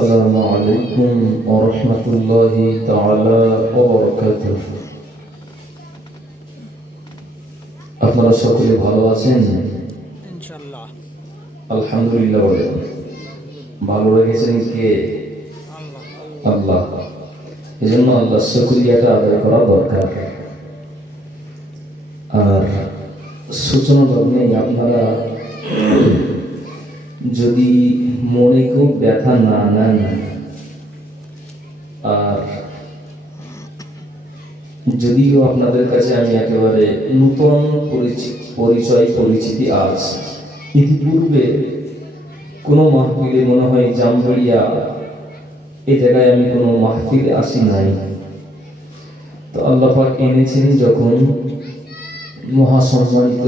আসসালামু আলাইকুম ওয়া রাহমাতুল্লাহি তাআলা ওয়া বারাকাতুহু। আপনারা সকলে ভালো আছেন? ইনশাআল্লাহ। আলহামদুলিল্লাহ বলেন। ভালো রেখেছেন কে? আল্লাহ। এজন্য আল্লাহর শুকরিয়াটা আদায় করা দরকার। আর সূচনা লগ্নে আপনারা যদি মনে খুব ব্যথা না নেন আর যদিও আপনাদের কাছে আমি একেবারে নূতন পরিচিতি আজ, ইতিপূর্বে কোনো মাহফিলে মনে হয় জামবাড়িয়া এই জায়গায় আমি কোনো মাহফিলে আসি নাই। তো আল্লাহ পাক এনেছেন যখন মহাসম্মানিত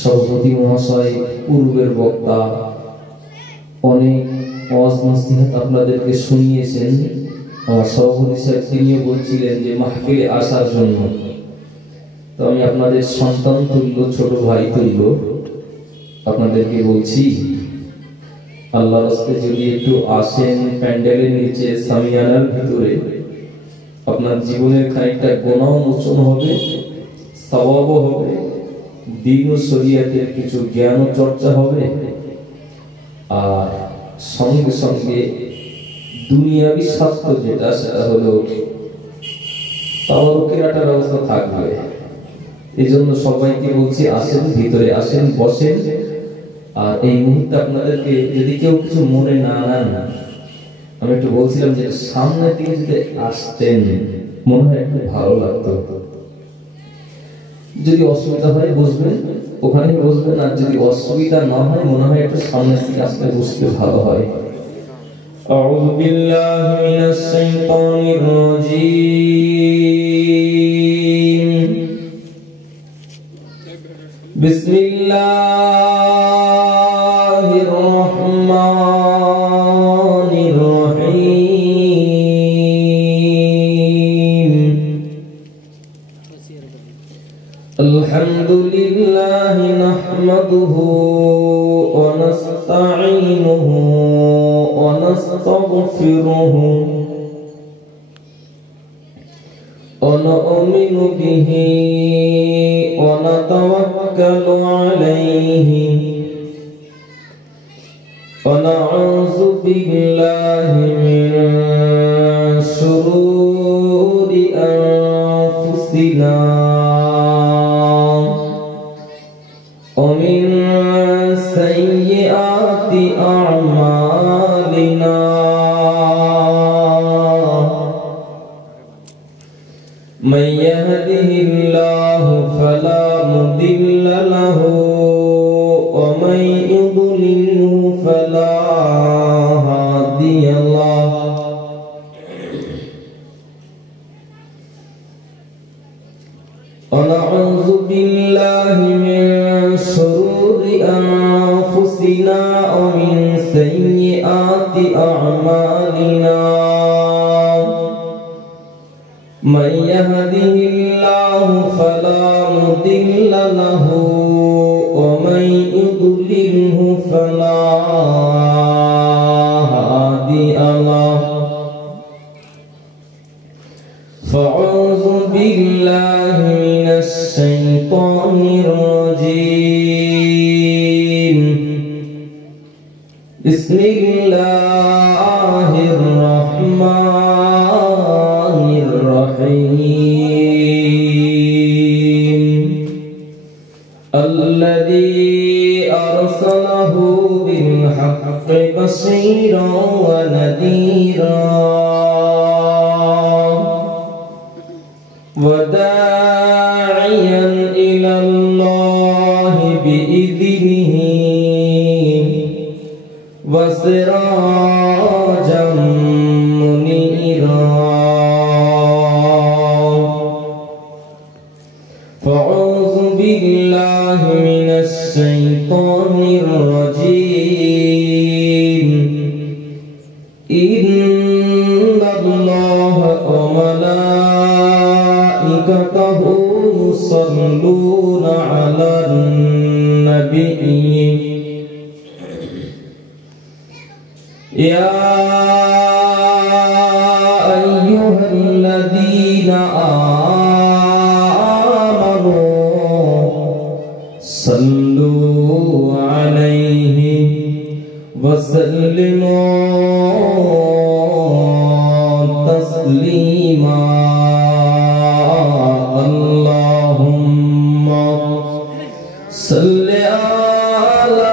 সভাপতি মহাশয়, পূর্বের বক্তা অনেক ওয়াজ নসিহত আপনাদেরকে শুনিয়েছেন। আমার সভাপতি সাহেব তিনিও বলছিলেন যে মাহফিলে আসার জন্য। তো আমি আপনাদের সন্তান তুল্য, ছোট ভাই তুল্য আপনাদেরকে বলছি, আল্লাহর রাস্তায় যদি একটু আসেন, প্যান্ডেলের নিচে সামিয়ানার ভিতরে, আপনার জীবনের খানিকটা গুনাহ মোচন হবে, সওয়াবও হবে, দ্বীন ও শরীয়তের কিছু জ্ঞান ও চর্চা হবে, আর সঙ্গে সঙ্গে দুনিয়াবি স্বার্থ যেটা সেটা হলো তাওয়ারুকের একটা ব্যবস্থা থাকবে। এই জন্য সবাইকে বলছি, আসেন, ভিতরে আসেন, বসেন। আর এই মুহূর্তে আপনাদেরকে যদি কেউ কিছু মনে না নেন, আমি একটু বলছিলাম যে সামনের দিকে যদি আসতেন মনে হয় একটু ভালো লাগতো। যদি অসুবিধা হয় বসবেন, ওখানে বসবেন, আর যদি অসুবিধা না হয় মনে হয় একটু সামনের দিকে আসলে বসতে ভালো হয়। আউযু বিল্লাহি মিনাশ শাইতানির রাজীম। বিসমিল্লাহির রহমানির রহিম। আলহামদুলিল্লাহি নাহমাদুহু ওয়া নাস্তাঈনুহু ওয়া নাস্তাগফিরুহু ওয়া নু'মিনু বিহি ওয়া নাতাওয়াক্কালু আলাইহি ওয়া না'উযু বিল্লাহি মিন শুরুরি আনফুসিনা ومن سيئات أعمالنا من يهده الله فلا مضل له ومن يضلله فلا هادي له ونعوذ بالله من شرور أنفسنا ومن سيئات أعمالنا من يهده الله فلا مضل له ومن يضلله فلا هادي له فأعوذ بالله من الشيطان الرجيم. بسم الله الرحمن الرحيم. الذي أرسله بالحق بشيرا ونذيرا وداعيا إلى الله بإذنه وسراجا منيرا. فأعوذ بالله من الشيطان الرجيم. إن الله وملائكته يصلون على النبي या अय्युहल्लज़ीना आमनू सल्लू अलैहि वसल्लिमू तस्लीमा अल्लाहुम्मा सल्लि अला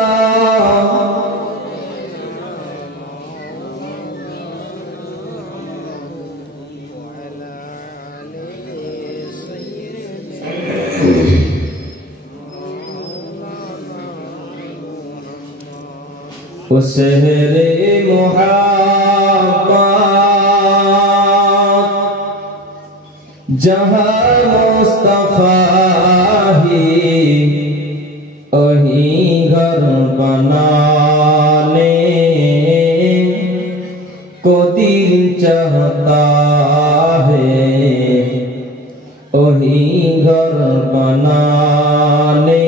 शहरे मुहब्बत जहाँ मुस्तफा ही वहीं घर बनाने को दिल चाहता है वहीं घर बनाने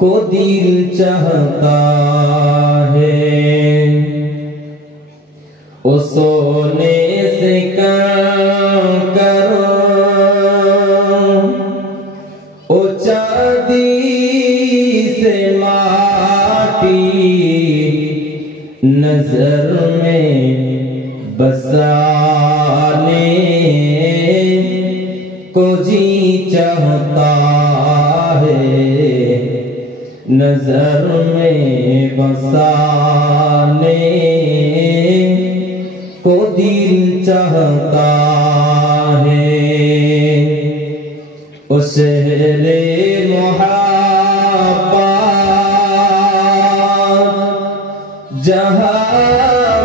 को दिल चाहता है ओ सोने से कर ओ चांदी से माटी नजर में बसाने को जी चाहता है नजर में बसाने को दिल चाहता है ओ शहरे मुहब्बत जहाँ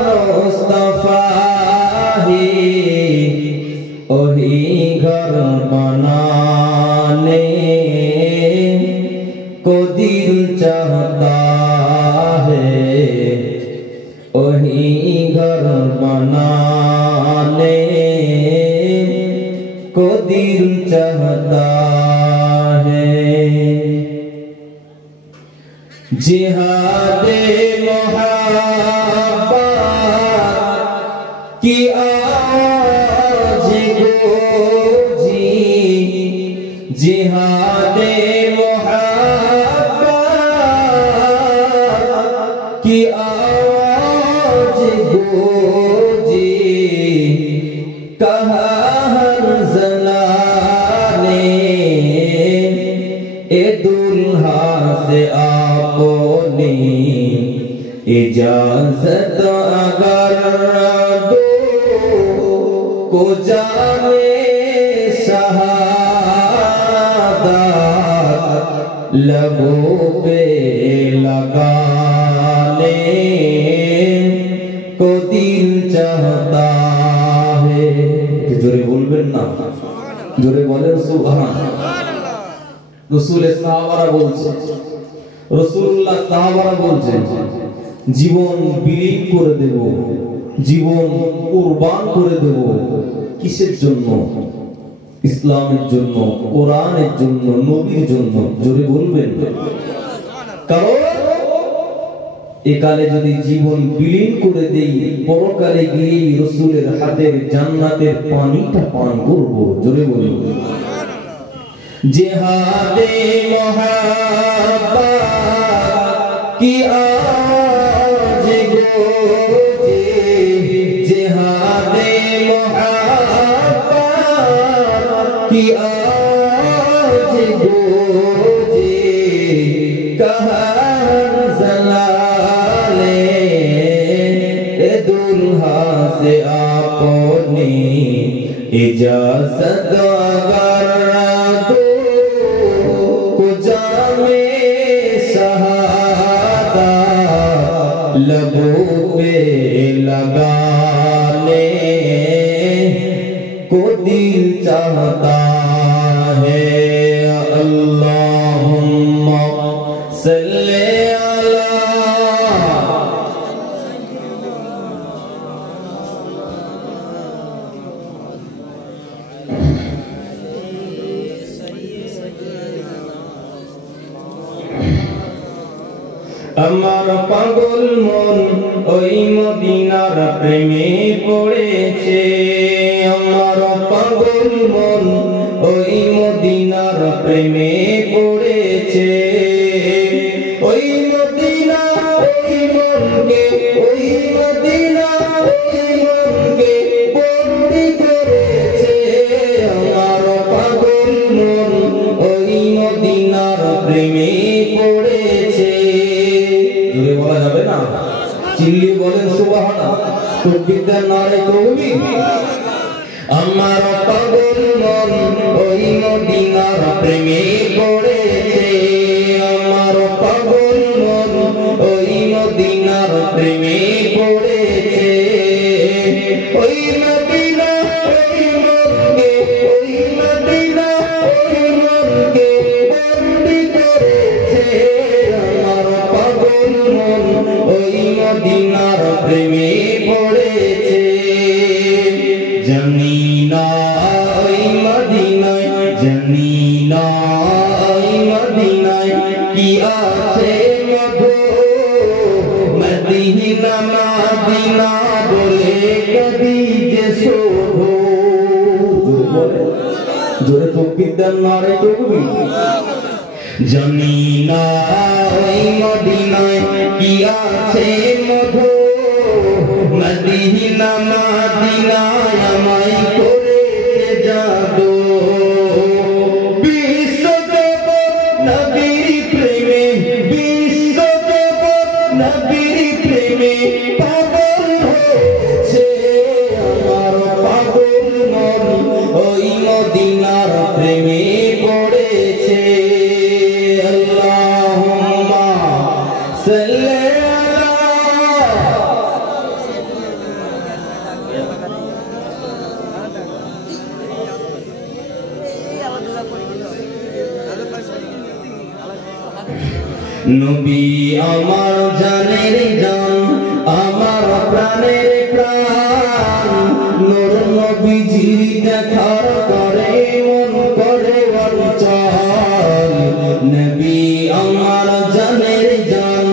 मुस्तफा ही वही घर बनाने को दिल चाहता है वही घर बनाने को दिल चाहता है जिहादे मोहब्बत की आज गोजी जिहादे की आवाज गूंजी कहा हंज़ला ने ए दुल्हा से आपने इजाजत अगर दो को जाने शहादत लबों पे लगा को दिल चाहता है जोरे बोलबेन ना जोरे बोलेन सुभान रसूলের সাহাবারা বলছে রাসূলুল্লাহ সাহাবারা বলছেন জীবন বিলীন করে দেব জীবন কুরবান করে দেব কিসের জন্য ইসলামের জন্য কোরআনের জন্য নবীর জন্য জোরে বলবেন কারণ একালে যদি জীবন বিলীন করে দেই পরকালে গিয়ে রাসূলের হাতের জান্নাতের পানিটা পান করব জোরে বলি জিহাদে মোহাব্বত কি আজ গোজে জিহাদে মোহাব্বত কি আজ গোজে কহা से आपने इजाजत अगर दो को जामे शहादा लबों पे लगाने को दिल चाहता है अल्लाहुम्मा सल्ले আমার পাগল মন ওই মদিনার প্রেমে পড়েছে আমার পাগল মন ওই মদিনার প্রেমে পড়েছে ওই মদিনা ওই মনকে ওই মদিনা ওই মনকে বন্দি করেছে আমার পাগল মন ওই মদিনার প্রেমে পড়েছে জোরে বলা যাবে না চিল্লি বলেন সুবহানাল্লাহ তাকবীর দেন নারে তাকবীর আমার পাগল মন ওই মদিনার প্রেমে পড়েছে আমার পাগল মন ওই মদিনার প্রেমে পড়েছে ওই মদিনা ওই মনকে ওই মদিনা ওই মনকে বন্দি করেছে আমার পাগল মন ওই মদিনার প্রেমে পড়েছে জানি না ওই মদিনায় জানি না ওই মদিনায় কি আছে মধু মদিনা মদিনা বলে কবি যে শোভো জোরে তাকবীর দেন নারে তাকবীর জানি না ওই মদিনায় কি আছে মধু মদিনা মদিনায় আমায় করেছে জাদু বিশ্বজগৎ নবীর প্রেমে বিশ্বজগৎ নবীর প্রেমে পাগল হয়েছে আমার পাগল মন ওই মদিনার প্রেমে পড়েছে আল্লাহুম্মা সাল্লি নবী আমার জানের জান আমার প্রাণের প্রাণ নূর নবীজি দেখার করে মন করে অঞ্চল নবী আমার জানের জান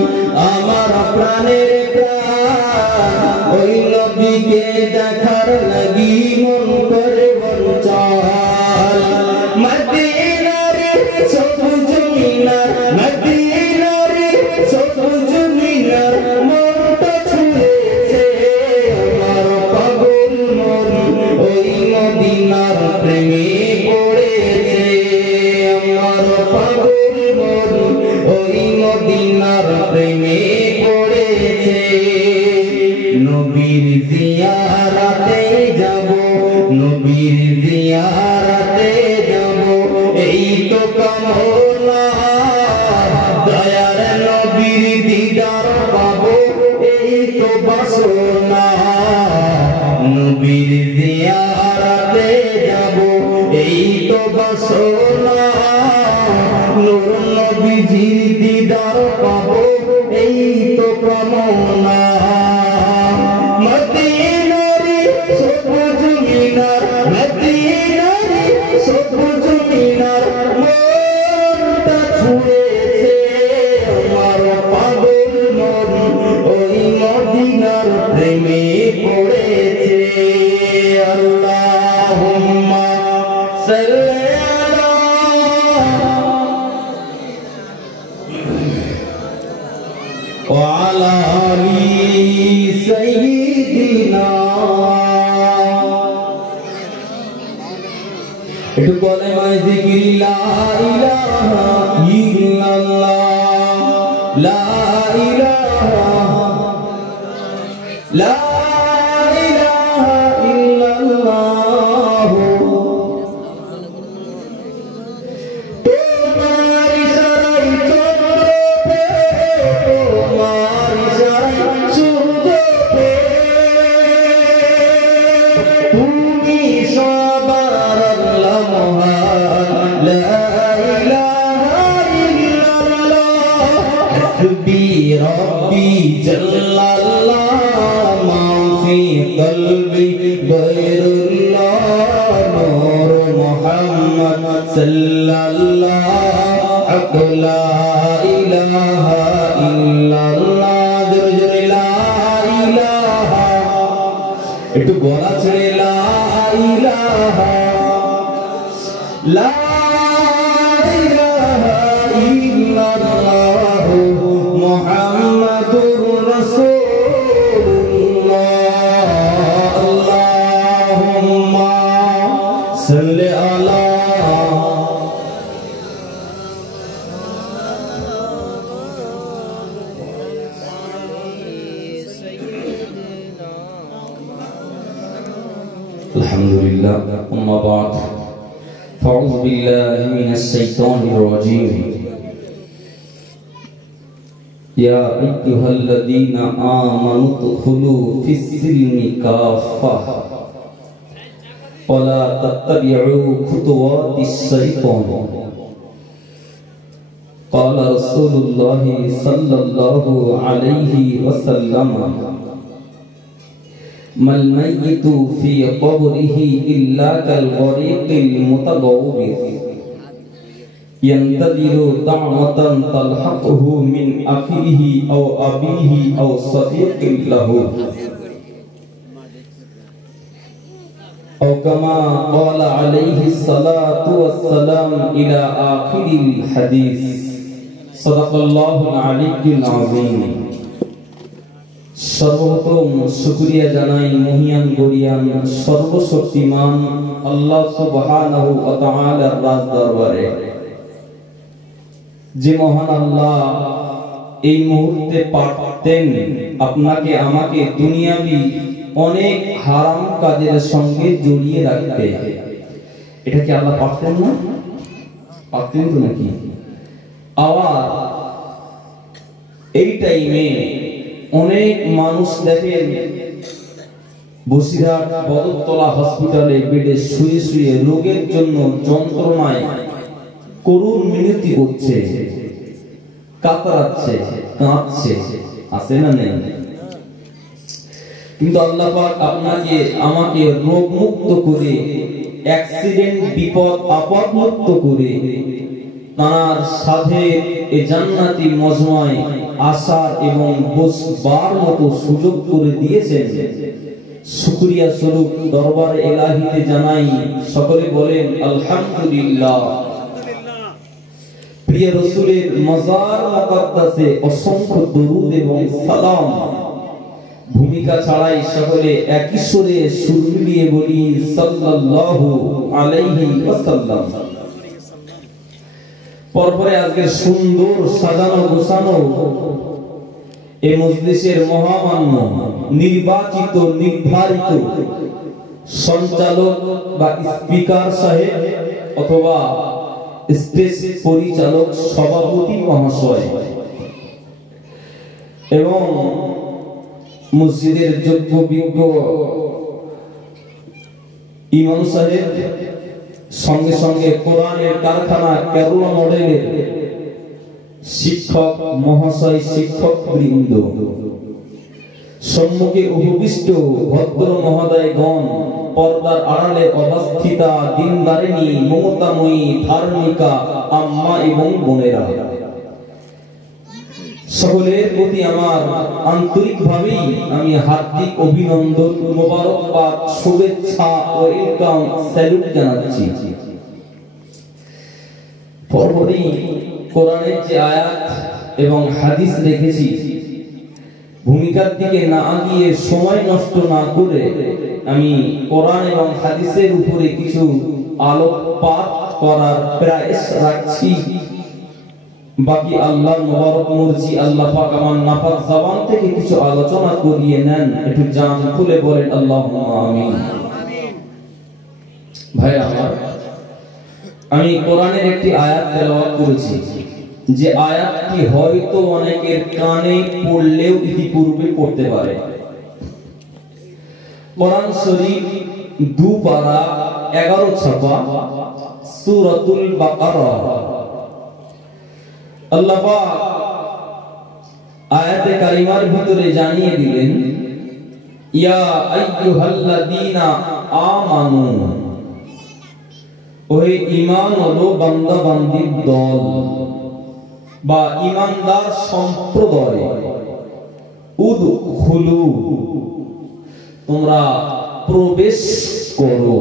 আমার প্রাণের প্রাণ ওই নবীকে দেখার লাগি মন করে অঞ্চল মদিনার সবুজ মিনার মদিনার সবুজ মিনার মনটা ছুঁয়েছে আমার পাগল মন ওই মদিনার প্রেমে পড়েছে আমার পাগল মন ওই মদিনার প্রেমে পড়েছে নবীর জিয়ারতে যাব নবীর জিয়ারতে যাব এই তো কামনা দয়ার নবীর দিদার পাবো এই তো বাসনা নবীর জিয়ারতে যাব এই তো বাসনা নূর নবীজির দিদার পাবো এই তো কামনা মদিনার সবুজ মিনার মদিনার সবুজ মিনার মনটা ছুঁয়েছে আমার পাগল মন ওই মদিনার প্রেমে পড়েছে আল্লাহুম্মা সাল্লি وعلى آل سيدنا একটু কলেমায়ে জিকির লা ইলাহা ইল্লাল্লাহ লা ইলাহা ইল্লাল্লাহ ربي جل الله ما في قلبي غير الله نور محمد صلى الله हक ला इलाहा इल्लल्लाह जोरे जोरे ला इलाहा একটু গলা ছেড়ে লা ইলাহা লা ইলাহা ইল্লাল্লাহ মুহাম্মাদুর রাসূলুল্লাহ আল্লাহুম্মা সাল্লি আলা الحمدلله أما بعد فأعوذ بالله من الشيطان الرجيم يا أيها الذين آمنوا ادخلوا في السلم كافة ولا تتبعوا خطوات الشيطان قال رسول الله صلى الله عليه وسلم ما الميت في قبره إلا كالغريق المتغوّر ينتظر طعمة تلحقه من أخيه أو أبيه أو صديق له أو كما قال عليه الصلاة والسلام إلى آخر الحديث صدق الله العلي العظيم সর্বপ্রথম শুকরিয়া জানাই মহিয়ান গরিয়ান সর্বশক্তিমান আল্লাহ সুবহানাহু ওয়া তাআলার রাজ দরবারে যে মহান আল্লাহ এই মুহূর্তে পারতেন আপনাকে আমাকে দুনিয়াবি অনেক হারাম কাজের সঙ্গে জড়িয়ে রাখতে, এটা কি আল্লাহ পারতেন না? পারতেন তো নাকি? আবার এই টাইমে অনেক মানুষ দেখেন বসিরহাট বদরতলা হসপিটালে বেডে শুয়ে শুয়ে রোগের জন্য যন্ত্রণায় করুণ মিনতি করছে, কাতরাচ্ছে, কাঁদছে, আছে না নেই? কিন্তু আল্লাহ পাক আপনাকে আমাকে রোগ মুক্ত করে, অ্যাক্সিডেন্ট বিপদ আপদ মুক্ত করে তার সাথে এই জান্নাতি মজমায় আসার এবং বসবার মতো সুযোগ করে দিয়েছেন। শুকরিয়া স্বরূপ দরবারে ইলাহিতে জানাই, সকলে বলেন আলহামদুলিল্লাহ। প্রিয় রাসূলের মাজার মুকদ্দাসে অসংখ্য দরুদ এবং সালাম। ভূমিকা ছাড়াই সকলে একই সুরে সুর মিলিয়ে বলি সাল্লাল্লাহু আলাইহি ওয়াসাল্লাম। পরপরে আজকে সুন্দর সাজানো গোছানো এই মজলিসের মহামান্য নির্বাচিত নির্ধারিত সঞ্চালক বা স্পিকার সাহেব অথবা স্টেজ পরিচালক সভাপতি মহাশয় এবং মসজিদের যোগ্য বিজ্ঞ ইমাম সাহেব, সঙ্গে সঙ্গে কোরআনের কারখানা কেরলা মডেলের শিক্ষক মহাশয়, শিক্ষক বৃন্দ, সম্মুখে উপবিষ্ট ভদ্র মহোদয়গণ, পর্দার আড়ালে অবস্থিতা দিনদারিনী মমতাময়ী ধার্মিকা আম্মা এবং বোনেরা, সকলের প্রতি আমার আন্তরিকভাবেই আমি হার্দিক অভিনন্দন, মোবারকবাদ, শুভেচ্ছা, ওয়েলকাম, স্যালুট জানাচ্ছি। পরপরই কোরআনের যে আয়াত এবং হাদিস দেখেছি, ভূমিকার দিকে না গিয়ে সময় নষ্ট না করে আমি কোরআন এবং হাদিসের উপরে কিছু আলোকপাত করার প্রয়াস রাখছি। বাকি আল্লাহর মোবারক মর্জি, আল্লাহ পাক আমার নাপাক জবান থেকে কিছু আলোচনা করিয়ে নেন। একটু জান খুলে বলেন আল্লাহুম্মা আমিন। ভাই আমার, আমি কোরআনের একটি আয়াত তেলাওয়াত করেছি, যে আয়াতটি হয়তো অনেকের কানে পড়লেও ইতিপূর্বে পড়তে পারে। কোরআন শরীফ 2 পারা 11 ছাপা সূরাতুল বাকারা। আল্লাহ পাক আয়াতে কারিমার ভিতরে জানিয়ে দিলেন, ইয়া আইয়ুহাল্লাযীনা আমানু ওই ঈমান হলো বান্দা বান্দির দল বা ঈমানদার সম্প্রদায়। উদখুলু, তোমরা প্রবেশ করো।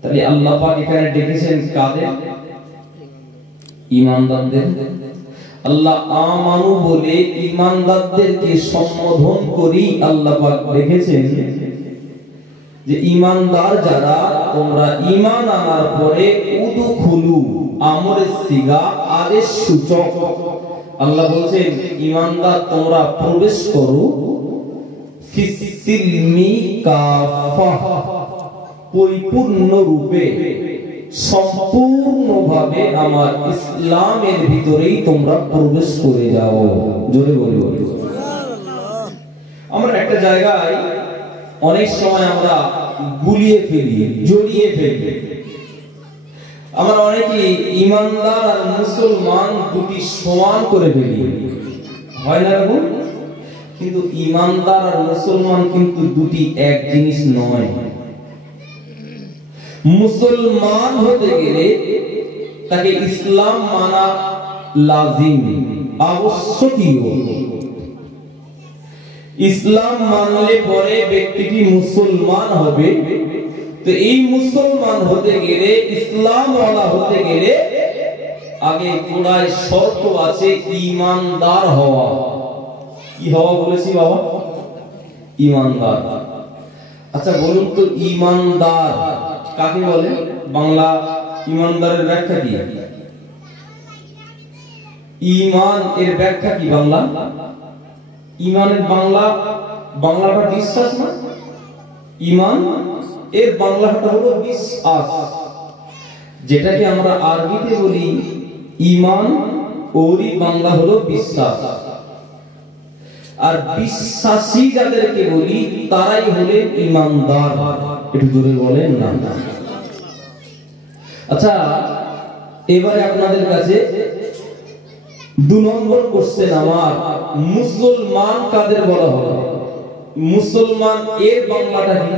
তাহলে আল্লাহ পাক এখানে ডেকেছেন কাদের? ঈমানদারদের। আল্লাহ আমানু বলে ঈমানদারদেরকে সম্বোধন করি আল্লাহ পাক দেখেছেন যে ঈমানদার যারা, তোমরা ঈমান আনার পরে উদখুলু, আমরের সিগা, আদেশ সূচক। আল্লাহ বলছেন ঈমানদার তোমরা প্রবেশ করো ফিসসিলমি কাফা, পরিপূর্ণ রূপে, সম্পূর্ণভাবে আমার ইসলামের ভিতরেই তোমরা প্রবেশ করে যাও। জোরে বলি সুবহানাল্লাহ। আমরা একটা জায়গায় অনেক সময় আমরা গুলিয়ে ফেলি, জড়িয়ে ফেলি। আমরা অনেকে ঈমানদার আর মুসলমান দুটি সমান করে ফেলি, হয় না এরকম? কিন্তু ঈমানদার আর মুসলমান কিন্তু দুটি এক জিনিস নয়। মুসলমান হতে গেলে তাকে ইসলাম মানা লাজিম, আবশ্যকীয়। ইসলাম মানলে পরে ব্যক্তিটি মুসলমান হবে। তো এই মুসলমান হতে গেলে, ইসলাম ওয়ালা হতে গেলে আগে গোড়ায় শর্ত আছে ঈমানদার হওয়া। কি হওয়া বলেছি বাবা? ঈমানদার। আচ্ছা বলুন তো, ঈমানদার কাকে বলে? বাংলা ঈমানদারের ব্যাখ্যা কি? ঈমান এর ব্যাখ্যা কি বাংলা? ঈমানের বাংলাটা বিশ্বাস না? ঈমান এর বাংলাটা হলো বিশ্বাস, যেটাকে আমরা আরবিতে বলি ঈমান, ওরই বাংলা হলো বিশ্বাস। আর বিশ্বাসী যাদেরকে বলি তারাই হলেন ঈমানদার। একটু জোরে বলেন না। আচ্ছা, এবারে আপনাদের কাছে 2 নম্বর কোশ্চেন আমার, মুসলমান কাদের বলা হয়? মুসলমান এর বাংলাটা কি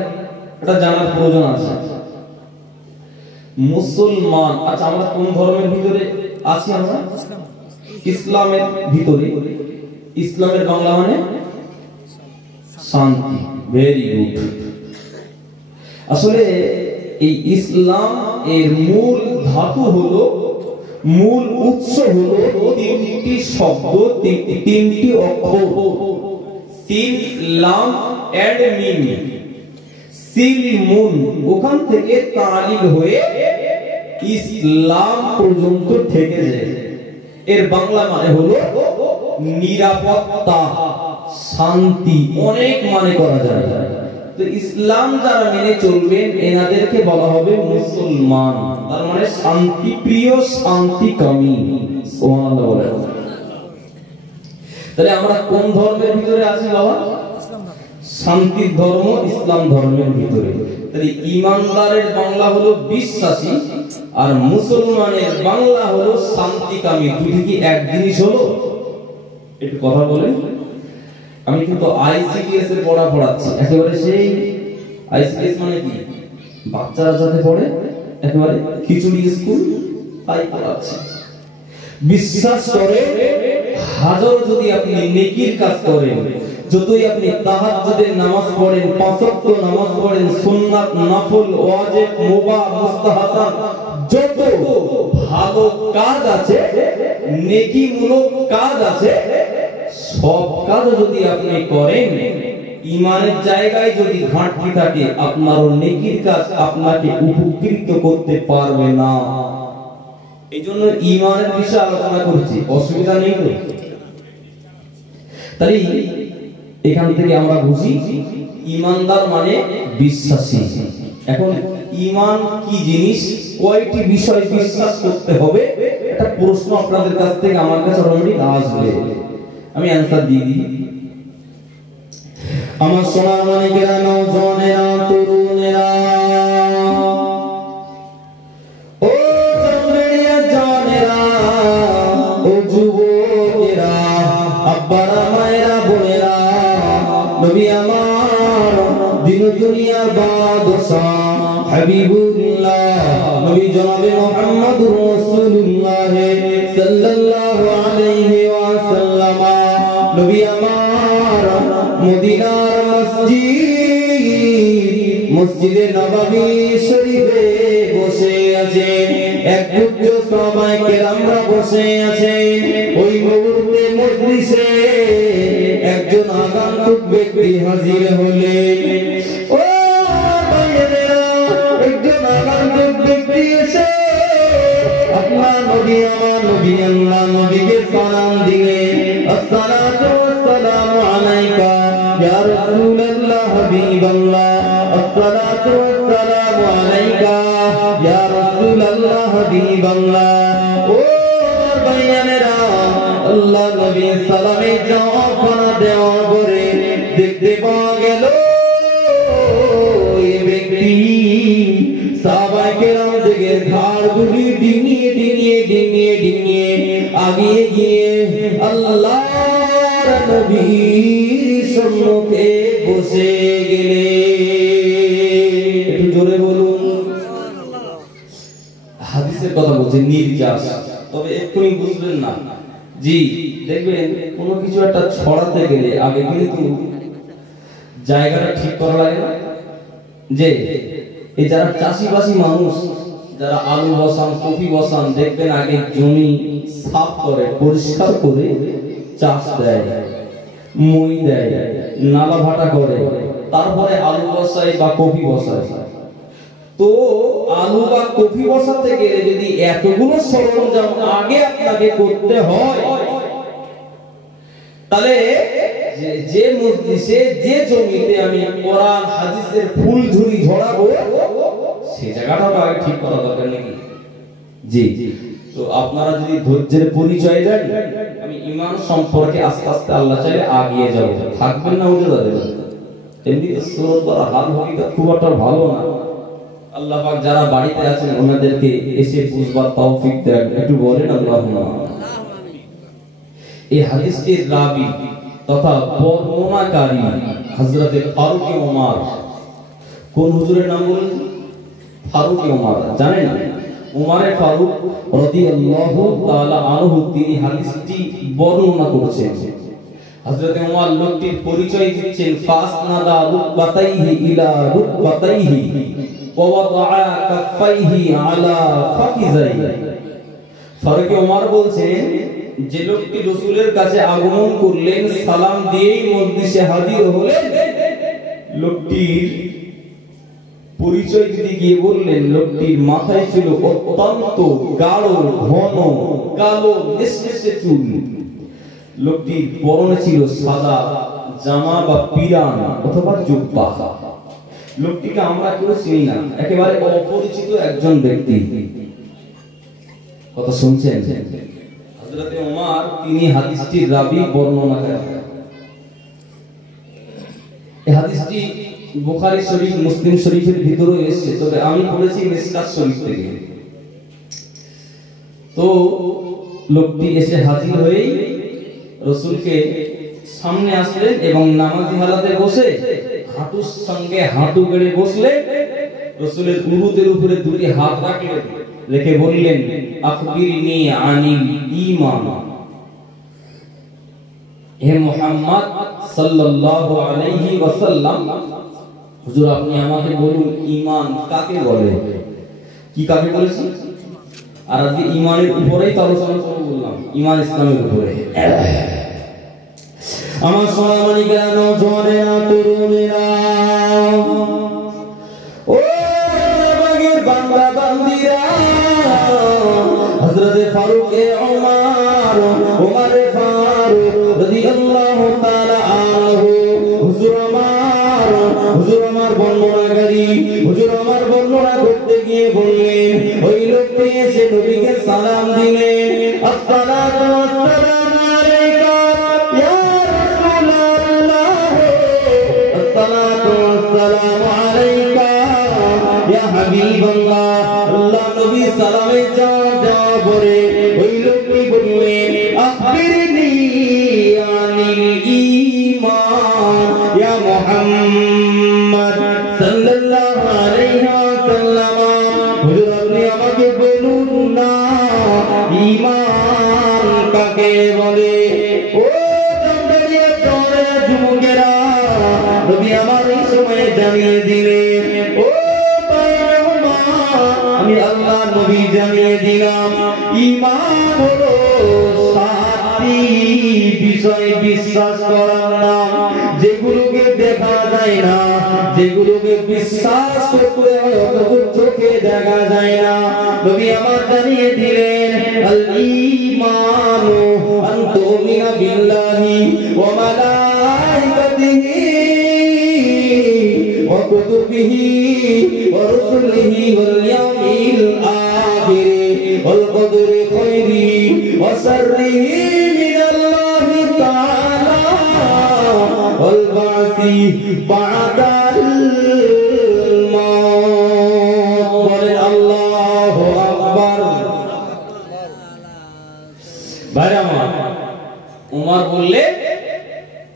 এটা জানার প্রয়োজন আছে। মুসলমান, আচ্ছা আমরা কোন ধর্মের ভিতরে আছি? আমরা ইসলামের ভিতরে। ইসলামের বাংলা মানে শান্তি। Very good. আসলে এই ইসলাম এর মূল ধাতু হলো, মূল উৎস হলো 3টি শব্দ, 3টি অক্ষর, সিন, লাম এন্ড মিম। সিলমুন, ওখান থেকে তালিল হয়ে ইসলাম পর্যন্ত থেকে যায়। এর বাংলা মানে হলো নিরাপত্তা, শান্তি, অনেক মানে করা যায়। তো ইসলাম যারা মেনে চলবেন এনাদেরকে বলা হবে মুসলমান, তার মানে শান্তি প্রিয়, শান্তিকামী। সুবহানাল্লাহ বলে। তাহলে আমরা কোন ধর্মের ভিতরে আছি বাবা? শান্তির ধর্ম, ইসলাম ধর্মের ভিতরে। তাহলে ঈমানদারের বাংলা হলো বিশ্বাসী আর মুসলমানের বাংলা হলো শান্তিকামী। দুটি কি এক জিনিস হলো? একটু কথা বলেন। আমি কিন্তু আইসিডিএস এর পড়াচ্ছি, একেবারে সেই আইসিডিএস মানে কি বাচ্চারা যাতে পড়ে, একেবারে খিচুড়ি স্কুল, তাই পড়াচ্ছি। বিশ্বাস করে হাজার যদি আপনি নেকির কাজ করেন, যতই আপনি তাহাজ্জুদের নামাজ পড়েন, 5 ওয়াক্ত নামাজ পড়েন, সুন্নাত, নফল, ওয়াজিব, মুবাহ, মুস্তাহাব, যত ভালো কাজ আছে, নেকিমূলক কাজ আছে, সব কাজ যদি আপনি করেন, ঈমানের জায়গায় যদি ঘাটতি থাকে, আপনার নেকির কাজ আপনাকে উপকৃত করতে পারবে না। এইজন্য ঈমানের বিষয়ে আলোচনা করছি, অসুবিধা নেই তো? তাই এখান থেকে আমরা বুঝি ঈমানদার মানে বিশ্বাসী। এখন ঈমান কি জিনিস, কয়টি বিষয় বিশ্বাস করতে হবে, একটা প্রশ্ন আপনাদের কাছ থেকে আমার কাছে অলরেডি আসবে, আমি অ্যানসার দিয়ে দিই। আমার সোনার মানিকেরা, নওজওয়ানেরা, তরুণেরা, ও জনবেড়িয়া জানেরা, ও যুবকেরা, আব্বারা, মায়েরা, বোনেরা, নবী আমার দিন দুনিয়ার বাদশা হাবিবুল্লাহ নবী জনাবে মুহাম্মদুর রাসূলুল্লাহ সাল্লাল্লাহু আলাইহি ওয়াসাল্লাম নবী আমার মদিনার মসজিদে নববী শরীফে বসে আছেন এক গুচ্ছ সাহাবায়ে কেরামরা বসে আছেন ওই মুহূর্তে মজলিসে একজন আগন্তুক ব্যক্তি হাজির হলেন ও ভাইয়েরা একজন আগন্তুক ব্যক্তি এসে আপনার নবী আমার নবী আল্লাহ নবীকে সালাম দিলেন আসসালাতু ওয়াসসালামু আলাইকা ইয়া রাসূলুল্লাহ হাবিবাল্লাহ আসসালাতু ওয়াসসালামু আলাইকা ইয়া রাসূলুল্লাহ হাবিবাল্লাহ ও আমার ভাইয়েরা আল্লাহ নবী সালামের জবাব দেওয়ার পরে দেখতে পাওয়া গেল এই ব্যক্তি সাহাবায়ে কেরাম থেকে ঘাড়গুলি ডিঙিয়ে আগিয়ে গিয়ে আল্লাহর নবীর সম্মুখে বসে গেলেন। একটু জোরে বলুন। হাদিসের কথা বলছে নির্যাস, তবে এক্ষুনি বুঝবেন না। জি দেখবেন কোনো কিছু একটা ছড়াতে গেলে আগে কিন্তু জায়গাটা ঠিক করা লাগে না। যে এই যারা চাষিবাসী মানুষ যারা আলু বসান কফি বসান দেখবেন আগে জমি সাফ করে পরিষ্কার করে চাষ দেয়, মই দেয়, নালা ভাটা করে, তারপরে আলু বসায় বা কফি বসায়। তো আলু বা কফি বসাতে গেলে যদি এতগুলো সরঞ্জাম আগে আপনাকে করতে হয়, তাহলে যে মজলিসে যে জমিতে আমি কোরআন হাদিসের ফুলঝুরি ঝরাবো সেই জায়গাটা আগে ঠিক করা দরকার নাকি? জি। তো আপনারা যদি ধৈর্যের পরিচয় দেন, আমি ঈমান সম্পর্কে আস্তে আস্তে আল্লাহ চাইলে আগিয়ে যাব, থাকবেন না উঠে যাবেন। এমনি সুরত বলা হাল হকিকত খুব একটা ভালো না। আল্লাহ পাক যারা বাড়িতে আছেন ওনাদেরকে এসে বুঝবার তৌফিক দেন, একটু বলেন আল্লাহুম্মা। এই হাদিসটির রাবী তথা বর্ণনাকারী হযরতে ফারুক ওমর। কোন হুজুরের নাম বলেন? ফারুক ওমর। জানেন ওমরে ফারুক রাদিয়াল্লাহু তাআলা আনহু তিনি হাদিসটি বর্ণনা করেছেন। হযরতে ওমর লোকটির পরিচয় দিচ্ছেন ফাসনাদা রুকবাতাইহি ইলা রুকবাতাইহি ওয়া ওয়াদাআ কাফাইহি আলা ফাকিজাইহি। ফারুক ওমর বলছেন যে লোকটি রাসূলের কাছে আগমন করলেন, সালাম দিয়েই মজলিসে হাজির হলেন, লোকটির পরিচয় দিতে গিয়ে বললেন লোকটির মাথায় ছিল অত্যন্ত গাঢ় ঘন কালো নেসনেসে চুল। লোকটির পরনে ছিল সাদা জামা বা পিরান অথবা জুব্বা। লোকটিকে আমরা কেউ চিনি না, একেবারে অপরিচিত একজন ব্যক্তি। কথা শুনছেন? হযরতে ওমর তিনি হাদিসটির রাবী বর্ণনা করেন। এই হাদিসটি বুখারী শরীফ মুসলিম শরীফের ভিতরে এসেছে, তবে আমি পড়েছি মিশকাত শরীফ থেকে। তো লোকটি এসে হাজির হয়ে রাসূলকে সামনে আসলেন এবং নামাজি হালাতে বসে হাঁটুর সঙ্গে হাঁটু গেড়ে বসলেন। রাসূলের উরুতের উপরে দুটি হাত রাখলেন, রেখে বললেন আখবিরনি আনিল ঈমান। হে মুহাম্মদ সাল্লাল্লাহু আলাইহি ওয়াসাল্লাম, হুজুর আপনি আমাকে বলুন ঈমান কাকে বলে? কি কাকে বলেছি? আর আজকে ঈমানের উপরেই তো আলোচনা করব বললাম, ঈমান ইসলামের উপরে। আমার সোনামণিরা, নওজোয়ানেরা, তরুণেরা, ও নবীর বান্দা বান্দিরা, হযরতে ফারুক ওমর ওমরে ফারুক রাদিয়াল্লাহু তাআলা আনহু হুজুর আমার বর্ণনাকারী, হুজুর আমার বর্ণনা করতে গিয়ে বললেন ওই লোকটি এসে নবীকে সালাম দিলেন, আসসালাতু ওয়াসসালামু আলাইকা ইয়া রাসূলুল্লাহ, আসসালাতু ওয়াসসালামু আলাইকা ইয়া হাবিবাল্লাহ। আল্লাহ নবী সালামের জবাব দেওয়ার পরে ওই লোকটি বললেন আখবিরনি আনিল ঈমান ইয়া মুহাম্মদ সাল্লাল্লাহু আলাইহি ওয়াসাল্লাম। ডাকে বলে, ও চন্দ্রিয়া চরে যুবকেরা, নবী আমার এই সময়ে জানিয়ে দিলেন, ও আমি আল্লাহ নবী জানিয়ে দিলাম, ঈমান হলো সাতটি বিষয় বিশ্বাস করার নাম, যেগুলোকে দেখা যায় না, যেগুলোকে বিশ্বাস করতে হয় অথচ চোখে দেখা যায় না। নবী আমার জানিয়ে দিলেন, আল ঈমানু আন তুমিনা বিল্লাহি ওয়া মালাইকাতিহি ওয়া কুতুবিহি ওয়া রুসুলিহি ওয়াল ইয়াউমিল আখির ওয়াল কদরি খাইরিহি ওয়া শাররিহি মিনাল্লাহি তাআলা ওয়াল বা'সি বা'দাল মাউত। বলে আল্লাহু আকবার। ভাইরা আমার, ওমর বললে,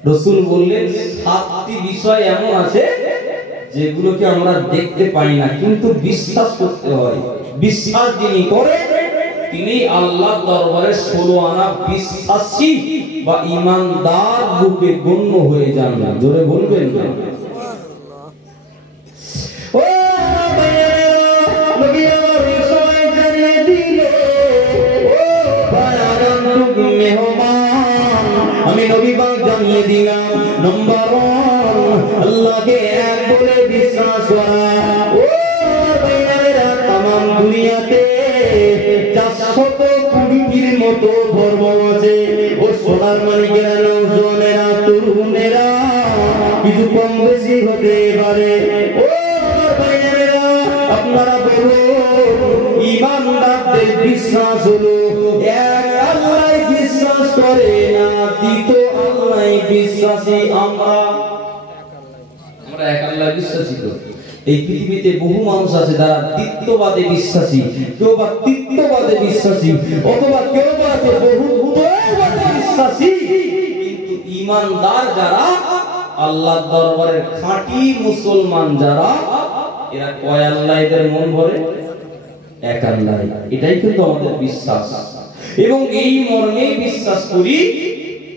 রাসূল বললেন, সাতটি বিষয় এমন আছে যেগুলোকে আমরা দেখতে পাই না কিন্তু বিশ্বাস করতে হয়। বিশ্বাস যিনি করে তিনি আল্লাহর দরবারে 16 আনা বিশ্বাসী বা ঈমানদার রূপে গণ্য হয়ে যান। না জোরে বলবেন না? ও নবী আমার সময় জানিয়ে দিল, ও বায়ারাতুক মেহমান, আমি নবী পাক জানিয়ে দিলাম, নম্বর 1 আল্লাহকে এক বলে বিশ্বাস করা। ও বায়ারা, तमाम দুনিয়াতে 420টির মতো ধর্ম আছে। ও সোনার মানিকেরা, নওজোয়ানেরা, তরুণেরা, কিছু কম বেশি হতে পারে। ও ভাইয়েরা, আপনারা বলুন, ঈমানদারদের বিশ্বাস হলো এক আল্লাহ বিশ্বাস করে না, দ্বিতীয় আল্লাহ বিশ্বাসী। আমরা এক আল্লাহ বিশ্বাসী তো। এই পৃথিবীতে বহু মানুষ আছে যারা দ্বিতীয়বাদে বিশ্বাসী, কেউ বা তৃতীয়বাদে বিশ্বাসী, অথবা কেউ বা আছে বহুত্ববাদে বিশ্বাসী। কিন্তু ঈমানদার যারা, আল্লাহর দরবারের খাঁটি মুসলমান যারা, এরা কয় আল্লাহ এদের মন ভরে? এক আল্লাহ। এটাই কিন্তু আমাদের বিশ্বাস, এবং এই মর্মে বিশ্বাস করি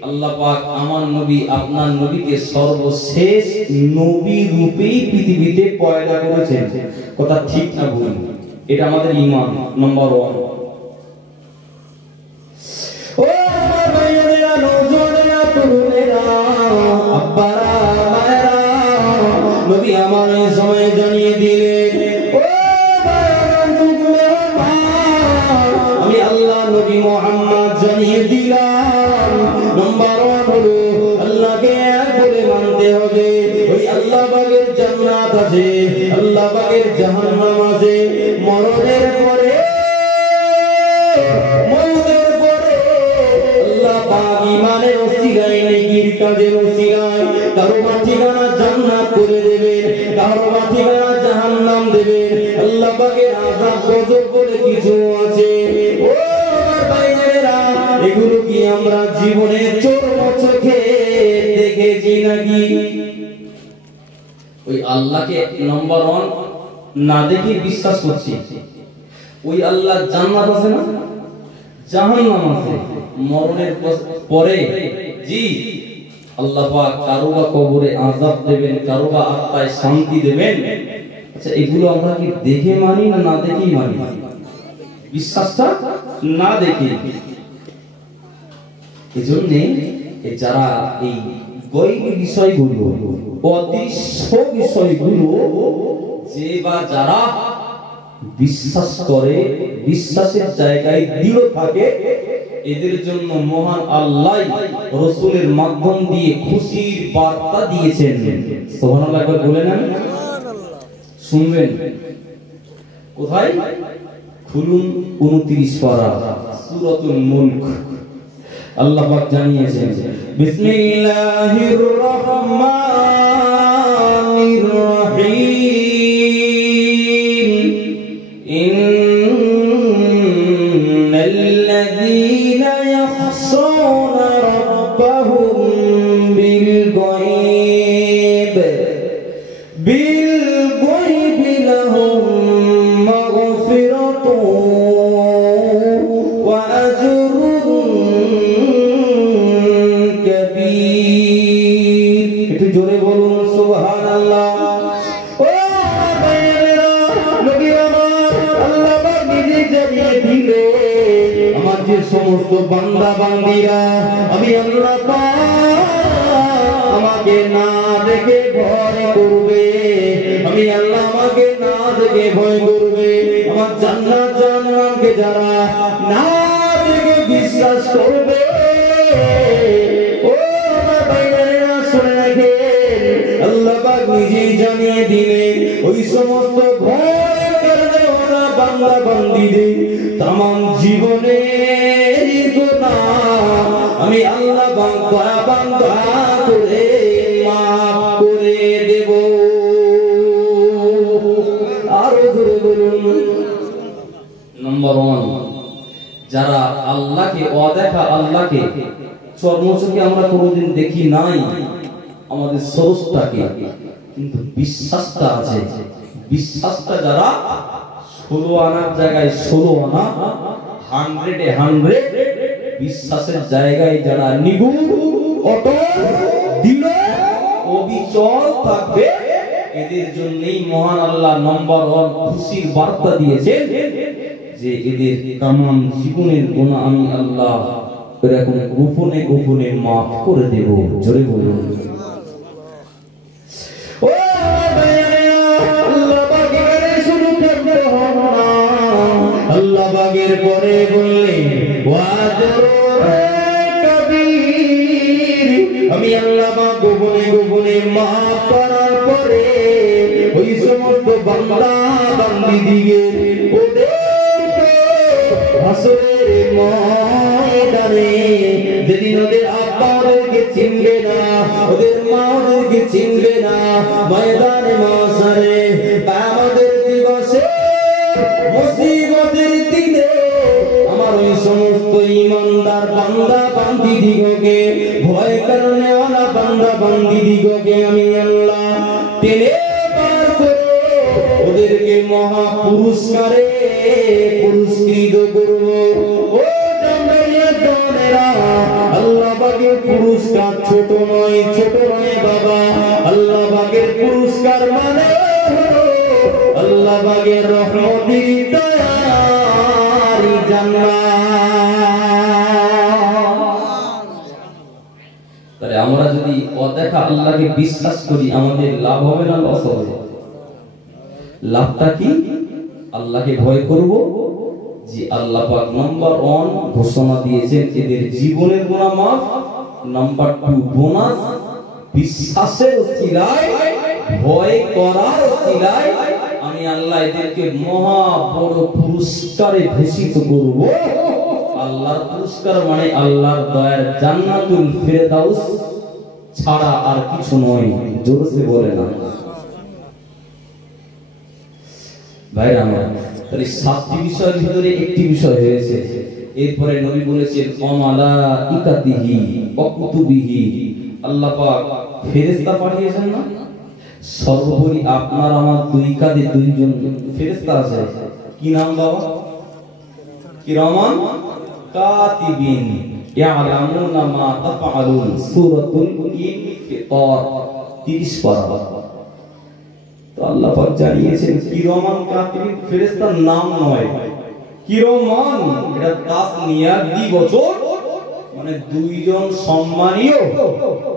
আল্লাহ পাক আমার নবী, আপনার নবীকে সর্বশেষ নবী রূপেই পৃথিবীতে পয়দা করেছেন। কথা ঠিক না ভুল? এটা আমাদের ঈমান নাম্বার 1। ও আমার ভাইয়েরা, নওজোয়ানেরা, তরুণেরা, আব্বারা, মায়েরা, নবী আমার এই সময় জানিয়ে দিলেন, ও বায়ারাতুক মেহমান, আমি আল্লাহ নবী মুহাম্মদ জানিয়ে দিলাম, নম্বর 1 হলো আল্লাহকে এক বলে মানতে হবে। ওই আল্লাহ পাকের জান্নাত আছে, আল্লাহ পাকের জাহান্নাম আছে। মরণের পরে, মওতের পরে আল্লাহ পাক ঈমানের ওসিলায়, নেকির কাজের ওসিলায় কারো ঠিকানা জান্নাত করে দেবেন, কারো ঠিকানা জাহান্নাম দেবেন। আল্লাহ পাকের আযাব গজব বলে কিছু আছে। ও আমার ভাইয়েরা, এগুলো কি আমরা জীবনে চোখ চোখে দেখেছি নাকি? ওই আল্লাহকে নম্বর 1 না দেখে বিশ্বাস করছি। ওই আল্লাহ জান্নাত আছে না, জাহান্নাম আছে, মরণের পরে জি আল্লাহ পাক কারো বা কবরে আযাব দেবেন, কারো বা আত্মায় শান্তি দেবেন। আচ্ছা, এগুলো আমরা কি দেখে মানি না না দেখেই মানি? বিশ্বাসটা না দেখে। এজন্য যারা এই গয়বী বিষয়গুলো, অদৃশ্য বিষয়গুলো যে বা যারা বিশ্বাস করে, বিশ্বাসের জায়গায় দৃঢ় থাকে, এদের জন্য মহান আল্লাহ রাসূলের মাধ্যম দিয়ে খুশির বার্তা দিয়েছেন। সুবহানাল্লাহ বলে না? শুনবেন কোথায়? খুলুন 29 পারা সূরাতুল মুলক। আল্লাহ পাক জানিয়েছেন, বিসমিল্লাহির রহমানির রহিম, ইন্নাল্লাযীনা ইয়াখশাউনা রাব্বাহুম বিল গায়ব লাহুম মাগফিরাতুন ওয়া আজরুন জানিয়ে দিলে আমার যে সমস্ত বান্দা বান্দিরা আমি আল্লাহ আমাকে না দেখে ভয় করবে, আমি আল্লাহ আমাকে না দেখে ভয় করবে, আমার জান্নাত জাহান্নামকে যারা না দেখে বিশ্বাস করবে, ও আমার ভাইরা শুনে রাখেন আল্লাহ পাক নিজেই জানিয়ে দিলেন ওই সমস্ত ভয় করবে ওরা বান্দা বান্দীদের তামাম জীবনের গুনাহ আমি আল্লাহ বান্দা বান্দা করে মাফ করে দেব। আরো জোরে বলুন। নম্বর 1, যারা আল্লাহকে অদেখা আল্লাহকে চর্মচোখে আমরা কোনোদিন দেখি নাই, আমাদের স্রষ্টাকে, কিন্তু বিশ্বাসটা আছে। বিশ্বাসটা যারা 16 আনার জায়গায় 16 আনা, 100-এ 100 বিশ্বাসের জায়গায় যারা নিগুড় অটল দৃঢ় অবিচল থাকবে, এদের জন্যই মহান আল্লাহ নম্বর 1 খুশির বার্তা দিয়েছেন যে এদের তামাম জীবনের গুনাহ আমি আল্লাহ এরকম গোপনে গোপনে মাফ করে দেব। জোরে বলুন। ও আল্লাহ বাগের শুরু করতে হবে না, আল্লাহ বাগের পরে বললেন আমি আল্লাহ পাক গোপনে গোপনে মাফ করার পরে ওই সমস্ত বান্দা বান্দীদের ওদেরকে হাসরের ময়দানে যেদিন ওদের আব্বা ওদেরকে চিনবে না, ওদের মা ওদেরকে চিনবে না, ময়দানে মাশারে কিয়ামতের দিবসে মুসিবতের দিনে আমার ওই সমস্ত ঈমানদার বান্দা বান্দী দিগকে ভয় কারণে ওয়ালা বান্দা বান্দী দিগকে আমি আল্লাহ টেনে বার করে ওদেরকে মহা পুরস্কারে পুরস্কৃত করব। ও জানেরা আল্লাহ পাকের পুরস্কার ছোট নয়, ছোট নয় বাবা। আল্লাহ পাকের পুরস্কার মানে হলো আল্লাহ পাকের রহমতের দয়ারি জান্নাত। তাহলে আমরা যদি অদেখা আল্লাহকে বিশ্বাস করি আমাদের লাভ হবে না লস হবে? লাভটা কি? আল্লাহকে ভয় করব, যে আল্লাহ পাক নাম্বার 1 ঘোষণা দিয়েছেন এদের জীবনের গুনাহ মাফ। নাম্বার 2 বোনাস, বিশ্বাসের ওসিলায় ভয় করার ওসিলায় আমি আল্লাহ এদেরকে মহা বড় পুরস্কারে ভূষিত করব। আল্লাহর পুরস্কার মানে আল্লাহর দয়ার জান্নাতুল ফেরদাউস ছাড়া আর কিছু নয়। জোরে বলে না ভাইরা আমার। তাহলে 7টি বিষয়ের ভিতরে একটি বিষয় হয়েছে। এরপরে নবী বলেছেন মালাইকাতিহি ওয়া কুতুবিহি, আল্লাহ পাক ফেরেশতা পাঠিয়েছেন না? সর্বোপরি আপনার আমার 2 কাঁধে 2জন ফেরেশতা আছে। কি নাম বাবা? কিরামান কাতিবিন ইয়ালামুনা মা তাফআলুন। সূরাতুল ইনফিতার 30 পারা। তো আল্লাহ পাক জানিয়েছেন কিরামান কাতিবিন ফেরেশতার নাম নয়, কিরামান এটা তাসনিয়া দ্বিবচন, মানে 2জন সম্মানীয়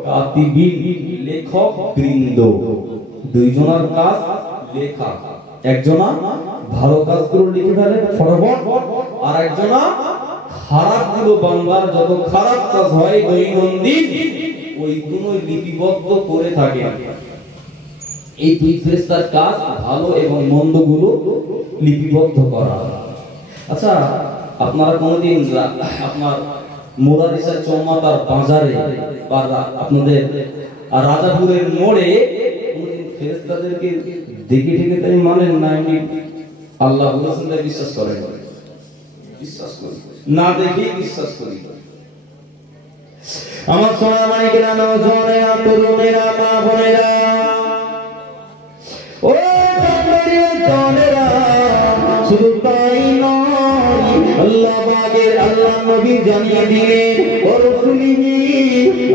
কাতিবিন লেখক বৃন্দ। 2জনের কাজ লেখা, একজনা ভালো কাজগুলো লিখে ফেলে ফটাফট, আর একজনা খারাপগুলো বান্দার যত খারাপ কাজ হয় দৈনন্দিন ওইগুলো লিপিবদ্ধ করে থাকে। এই 2 ফেরেশতার কাজ ভালো এবং মন্দগুলো লিপিবদ্ধ করা। আচ্ছা, আপনারা কোনদিন আপনার মোরারিসা চৌমাতার বাজারে বা আপনাদের রাজাপুরের মোড়ে ফেরেশতাদেরকে দেখে দেখে তাই মানেন না? এমনি আল্লাহ বলেছেন তাই বিশ্বাস করেন? বিশ্বাস করি না, দেখে বিশ্বাস করি। আমার সোনা মানিকেরা, নওজওয়ানেরা, তরুণেরা, মা বোনেরা, ও জানেরা, শুধু তাই নয়, আল্লাহ পাকের আল্লাহ নবী জানিয়ে দিলেন ও রাসূলিহি,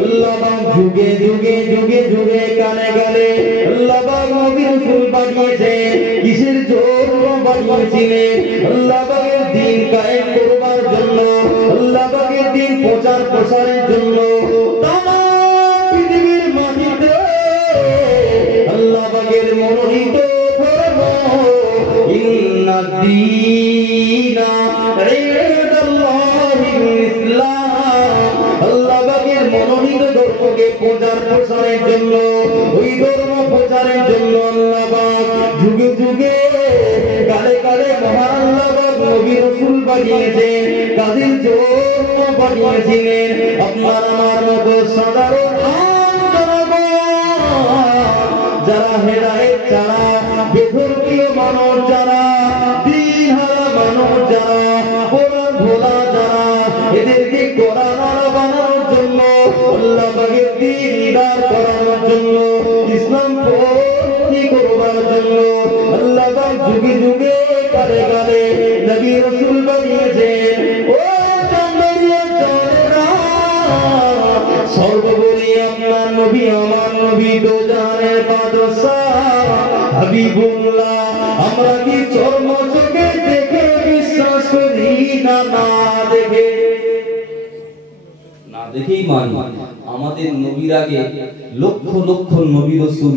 আল্লাহ পাক যুগে যুগে যুগে যুগে কানে কানে আল্লাহ পাক নবী রাসূল পাঠিয়েছেন। কিসের জন্য পাঠিয়েছিলেন? আল্লাহ পাকের দ্বীন ইন্নাদ-দীনা ইনদাল্লাহিল ইসলাম। আল্লাহ পাকের মনোনীত ধর্মকে প্রচার প্রসারের জন্য, ওই ধর্ম প্রচারের জন্য আল্লাহ পাক যুগে যুগে কালে কালে মহান আল্লাহ পাক নবী রাসূল পাঠিয়েছেন, কাদের জন্য পাঠিয়েছিলেন? আপনার আমার মতো সাধারণ যারা হেদায়েত ছাড়া, বেধর্মীয় মানুষ যারা, দিনহারা মানুষ যারা, কোরআন ভোলা যারা, এদেরকে কোরআন বানানোর জন্য, আল্লাহ পাকের দ্বীন দাঁড় করানোর জন্য, ইসলাম প্রতিষ্ঠা করবার জন্য আল্লাহ পাক যুগে যুগে কালে কালে নবী রাসূল পাঠিয়েছেন। ও জানবাড়িয়া চলেরা, সর্বোপরি আপনার নবী, আমার নবী তো জানের বাদশাহ হাবিবুল্লাহ, আমরা কি চর্ম চোখে দেখে বিশ্বাস করি না না দেখে? না দেখেই মানি। আমাদের নবীর আগে লক্ষ লক্ষ নবী রাসূল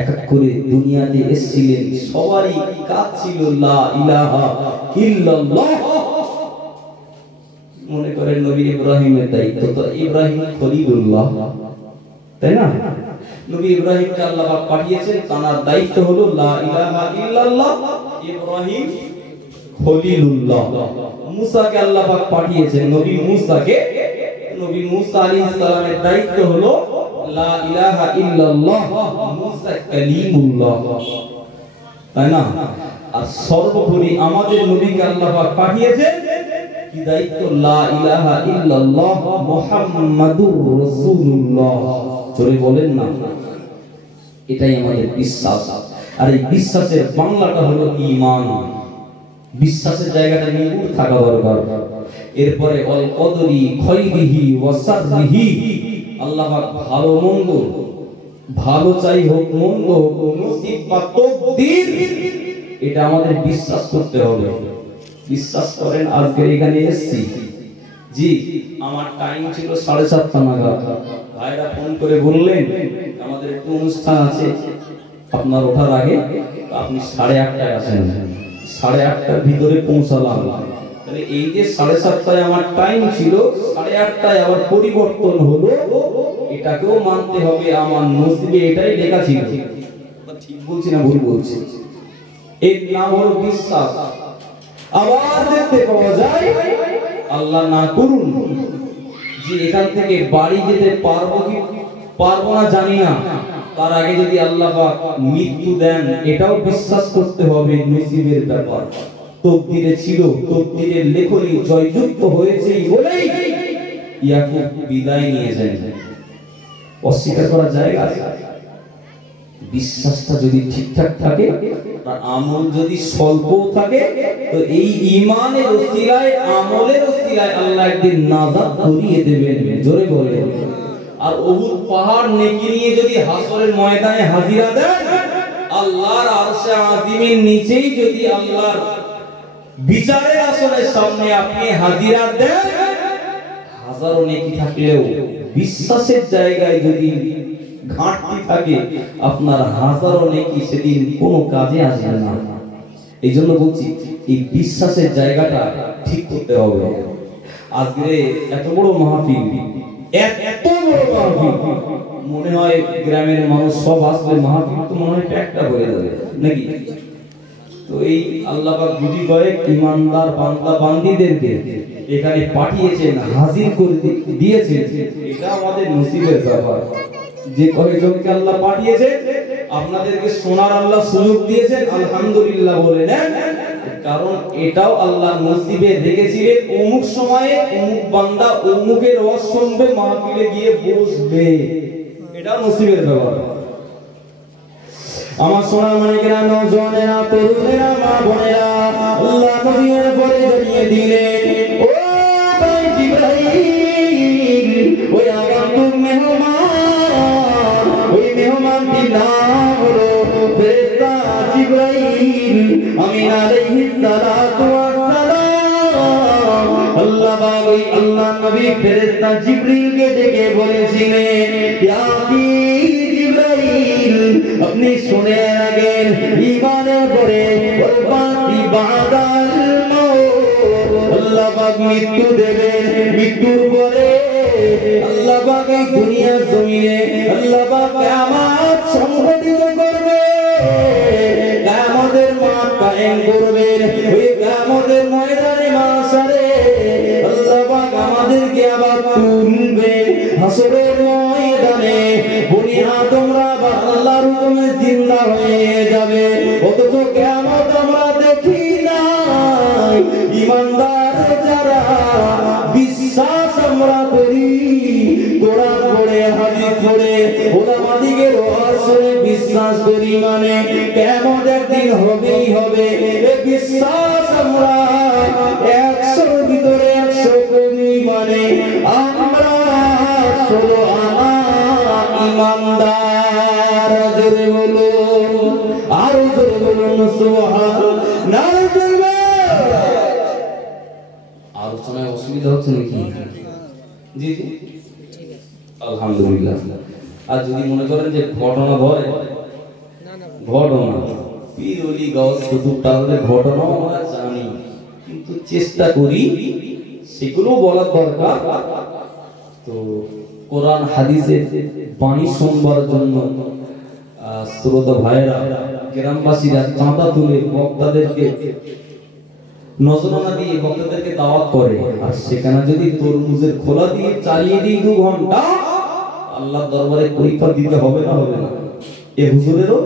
এক এক করে দুনিয়াতে এসেছিলেন, সবারই কাজ ছিল লা ইলাহা ইল্লাল্লাহ। মনে করেন নবী ইব্রাহিমের দায়িত্ব তো ইব্রাহিম খলিলুল্লাহ, তাই না? নবী ইব্রাহিমকে আল্লাহ পাক পাঠিয়েছেন, তার দায়িত্ব হলো লা ইলাহা ইল্লাল্লাহ, ইব্রাহিম খলিলুল্লাহ। মুসাকে আল্লাহ পাক পাঠিয়েছেন, নবী মুসাকে, নবী মুসা আলাইহিস সালামের দায়িত্ব হলো লা ইলাহা ইল্লাল্লাহ, মুসা কালিমুল্লাহ, তাই না? আর সর্বোপরি আমাদের নবীকে আল্লাহ পাক পাঠিয়েছেন কি দায়িত্ব? লা ইলাহা ইল্লাল্লাহ মুহাম্মাদুর রাসূলুল্লাহ। চলে বলেন না, এটাই আমাদের বিশ্বাস। আর এই বিশ্বাসের বাংলাটা হলো ঈমান। বিশ্বাসের জায়গাটা নিপুণ থাকা দরকার। এরপরে অল কদরি খাইরিহি ওয়া শাররিহি, আল্লাহ পাক ভালো মন্দ, ভালো চাই হোক মন্দ হোক, নসিব বা তাকদীর, এটা আমাদের বিশ্বাস করতে হবে। বিশ্বাস করেন আজকে এখানে এসেছি, জি আমার টাইম ছিল 7:30 নাগাদ, ভাইরা ফোন করে বললেন আমাদের একটু অনুষ্ঠান আছে আপনার ওঠার আগে, আপনি 8:30টায় আসেন। 8:30টার ভিতরে পৌঁছালাম। তাহলে এই যে 7:30টায় আমার টাইম ছিল, 8:30টায় আবার পরিবর্তন হলো, এটাকেও মানতে হবে, আমার নসিবে এটাই লেখা ছিল। ঠিক বলছি না ভুল বলছি? এর নাম হলো বিশ্বাস। আবার দেখতে পাওয়া যায়, আল্লাহ না করুন যে এখান থেকে বাড়ি যেতে পারবো কি পারবো না জানি না, তার আগে যদি আল্লাহ পাক মৃত্যু দেন, এটাও বিশ্বাস করতে হবে, নসিবের ব্যাপার। তকদিরে ছিল, তকদিরের লেখনী জয়যুক্ত হয়েছে বলেই ইয়াকুব বিদায় নিয়ে যায়। অস্বীকার করার জায়গা আছে? বিশ্বাসটা যদি ঠিকঠাক থাকে, আর আমল যদি স্বল্প থাকে, তো এই ঈমানের ওসিলায়, আমলের ওসিলায় আল্লাহ একদিন নাজাত করিয়ে দেবেন। জোরে বলে। আর উহুদ পাহাড় নেকি নিয়ে যদি হাসরের ময়দানে হাজিরা দেন, আল্লাহর আরশে আজিমের নিচেই যদি আল্লাহর বিচারের আসনের সামনে আপনি হাজিরা দেন, হাজারো নেকি থাকলেও বিশ্বাসের জায়গায় যদি ঘাটতি থাকে, আপনার হাজারো নেকি সেদিন কোনো কাজে আসবে না। এই জন্য বলছি, এই বিশ্বাসের জায়গাটা ঠিক করতে হবে। আজকে এত বড় মাহফিল, এত বড় মাহফিল, মনে হয় গ্রামের মানুষ সব আসলে মাহফিল তো মনে হয় একটা হয়ে যাবে নাকি? তো এই আল্লাহ পাক গুটি কয়েক ঈমানদার বান্দা বান্দীদেরকে এখানে পাঠিয়েছেন, হাজির করে দিয়েছেন, এটা আমাদের নসিবের ব্যাপার। যে কয়েকজনকে আল্লাহ পাঠিয়েছেন, আপনাদেরকে শোনার আল্লাহ সুযোগ দিয়েছেন, আলহামদুলিল্লাহ বলে নেন, কারণ এটাও আল্লাহ নসিবে রেখেছিলেন। অমুক সময়ে অমুক বান্দা অমুকের ওয়াজ শুনবে, মাহফিলে গিয়ে বসবে, এটা নসিবের ব্যাপার। আমার সোনার মানিকেরা, নওজওয়ানেরা, তরুণেরা, মা বোনেরা, আল্লাহ নবীর পরে জানিয়ে দিলেন, ও ভাই জিবরাইল, ওই আগন্তুক মেহমান, ওই মেহমানটির নাম হলো ফেরেশতা জিবরাইল আমিন আলাইহিস সালাতু ওয়াস সালাম। আল্লাহ পাক ওই আল্লাহ নবী ফেরেশতা জিবরিলকে ডেকে বলেছিলেন, ইয়া জিবরাইল, আপনি শুনে রাখেন, ঈমানের পরে বাদাল মাউত আল্লাহ পাক মৃত্যু দেবেন মৃত্যুর পরে আল্লাহ পাক এই দুনিয়ার জমিনে আল্লাহ পাক কিয়ামত সংঘটিত করবে কিয়ামতের মাঠ কায়েম করবেন ওই কিয়ামতের ময়দানে মাশারে আল্লাহ পাক আমাদেরকে আবার তুলবেন হাসরের ময়দানে বনি আদমরা আবার আল্লাহর হুকুমে জিন্দা হয়ে যাবে অথচ কিয়ামত আমরা দেখি নাই ঈমানদার যারা বিশ্বাস আমরা করি কোরআন পড়ে হাদিস পড়ে ওলামাদিগের ওয়াজে বিশ্বাস করি মানে কিয়ামত একদিন হবেই হবে এই বিশ্বাস আমরা 100 এর ভিতরে 100 করি মানে আমরা হলো ঈমানদার জোরে বলুন আর জোরে বলুন সুবহানাল্লাহ আলোচনায় অসুবিধা হচ্ছে নাকি? জি জি আলহামদুলিল্লাহ। আর যদি মনে করেন যে ঘটনা ধরে ঘটনা পীর ওলি গাউস কুতুব তাদের ঘটনা আমরা জানি কিন্তু চেষ্টা করি সেগুলো বলার দরকার। তো কোরআন হাদিসের বাণী শুনবার জন্য শ্রোতা ভাইরা গ্রামবাসীরা চাঁদা তুলে বক্তাদেরকে নজরানা দিয়ে বক্তাদেরকে দাওয়াত করে আর সেখানে যদি তরমুজের খোলা দিয়ে চালিয়ে দিই 2 ঘন্টা আল্লাহর দরবারে কৈফিয়ত দিতে হবে না হবে না? এই হুজুরেরও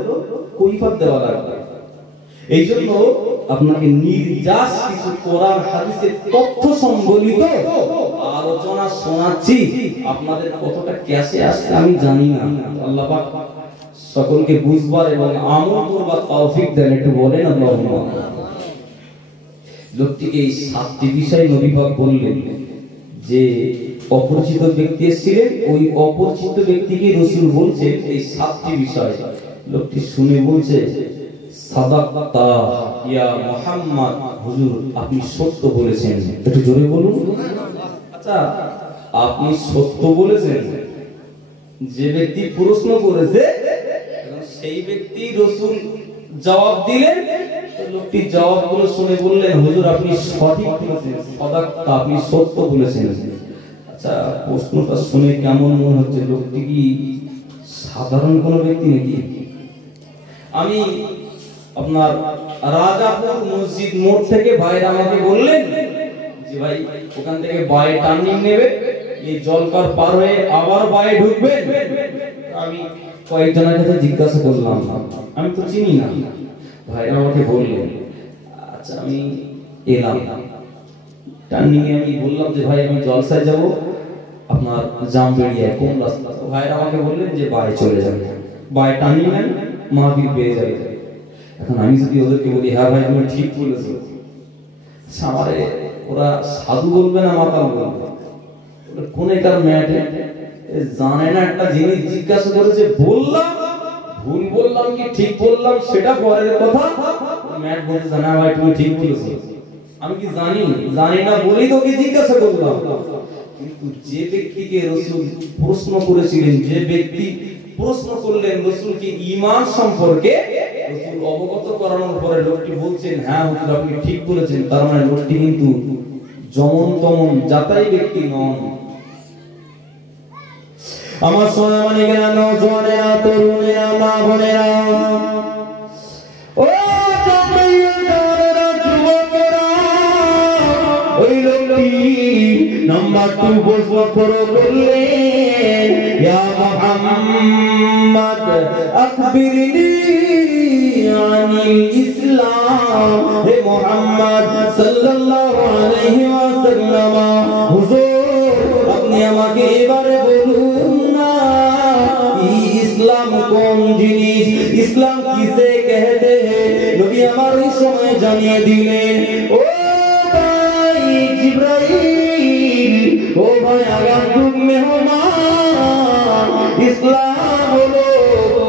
কৈফিয়ত দেওয়া লাগবে। এই জন্য আপনাকে নির্যাস কিছু কোরআন হাদিসের তথ্য সম্বলিত আলোচনা শোনাচ্ছি। আপনাদের কতটা ক্যাশে আসছে আমি জানি না, আল্লাহ পাক সকলকে বুঝবার এবং আমল করবার তৌফিক দেন। একটু বলেন আল্লাহুম্মা। লোকটিকে এই 7টি বিষয় নবী পাক বললেন যে অপরিচিত ব্যক্তি এসেছিলেন, ওই অপরিচিত ব্যক্তিকে রাসূল বলছেন এই 7টি বিষয়। লোকটি শুনে বলছে সাদাক্তা ইয়া মুহাম্মদ, হুজুর আপনি সত্য বলেছেন। একটু জোরে বলুন। আচ্ছা আপনি সত্য বলেছেন, যে ব্যক্তি প্রশ্ন করেছে সেই ব্যক্তি রাসূল জবাব দিলেন। লোকটি জবাবগুলো শুনে বললেন হুজুর আপনি সঠিক বলেছেন, সাদাক্তা আপনি সত্য বলেছেন। আচ্ছা প্রশ্নটা শুনে কেমন মনে হচ্ছে? লোকটি কি সাধারণ কোনো ব্যক্তি নাকি? আমি আপনার রাজাপুর মসজিদ মোড় থেকে ভাইরা আমাকে বললেন যে ভাই ওখান থেকে বাই টার্নিং নেবে, এই জলকার পার হয়ে আবার বাই ঢুকবেন। আমি কয়েকজনের কাছে জিজ্ঞাসা করলাম, আমি তো চিনি না। ভাইরা আমাকে বললেন, আচ্ছা আমি এলাম টার্নিং এ। আমি বললাম যে ভাই আমি জলসায় যাব, আপনার জামবেড়িয়া কোন রাস্তা? তো ভাইরা আমাকে বললেন যে বাই চলে যাবে, বাই টার্নিং নেন মাহফিল পেয়ে যাবে। এখন আমি যদি ওদেরকে বলি হ্যাঁ ভাই তুমি ঠিক বলেছো, আমারে ওরা সাধু বলবে না মাতাল বলবে? কোনেকার ম্যাটে জানে না একটা জিনিস জিজ্ঞাসা করেছে, বললাম ভুল বললাম কি ঠিক বললাম সেটা পরের কথা। ম্যাট বলছে জানা ভাই তুমি ঠিক বলেছো। আমি কি জানি? জানি না বলেই তোকে জিজ্ঞাসা করলাম। কিন্তু যে ব্যক্তিকে রাসূল প্রশ্ন করেছিলেন, যে ব্যক্তি প্রশ্ন করলেন রাসূলকে ঈমান সম্পর্কে, রাসূল অবগত করানোর পরে লোকটি বলছেন হ্যাঁ হুজুর আপনি ঠিক বলেছেন, তার মানে লোকটি কিন্তু যেমন তেমন যাতাই ব্যক্তি নন। আমার সোনা মানিকেরা, নওজওয়ানেরা, তরুণেরা, মা বোনেরা, ও যুবকেরা, ওই লোকটি নাম্বার 2 প্রশ্ন করলেন, ইয়া মুহাম্মদ আখবিরনি আনিল ইসলাম। হে মুহাম্মদ সাল্লাল্লাহু আলাইহি ওয়াসাল্লাম, হুজুর আপনি আমাকে এবারে বলুন না ইসলাম কোন জিনিস, ইসলাম কিসে कहते हैं? নবী আমার ওই সময় জানিয়ে দিলেন, ও ভাই জিবরাইল, ও ভাই আগন্তুক মেহমান, ইসলাম হলো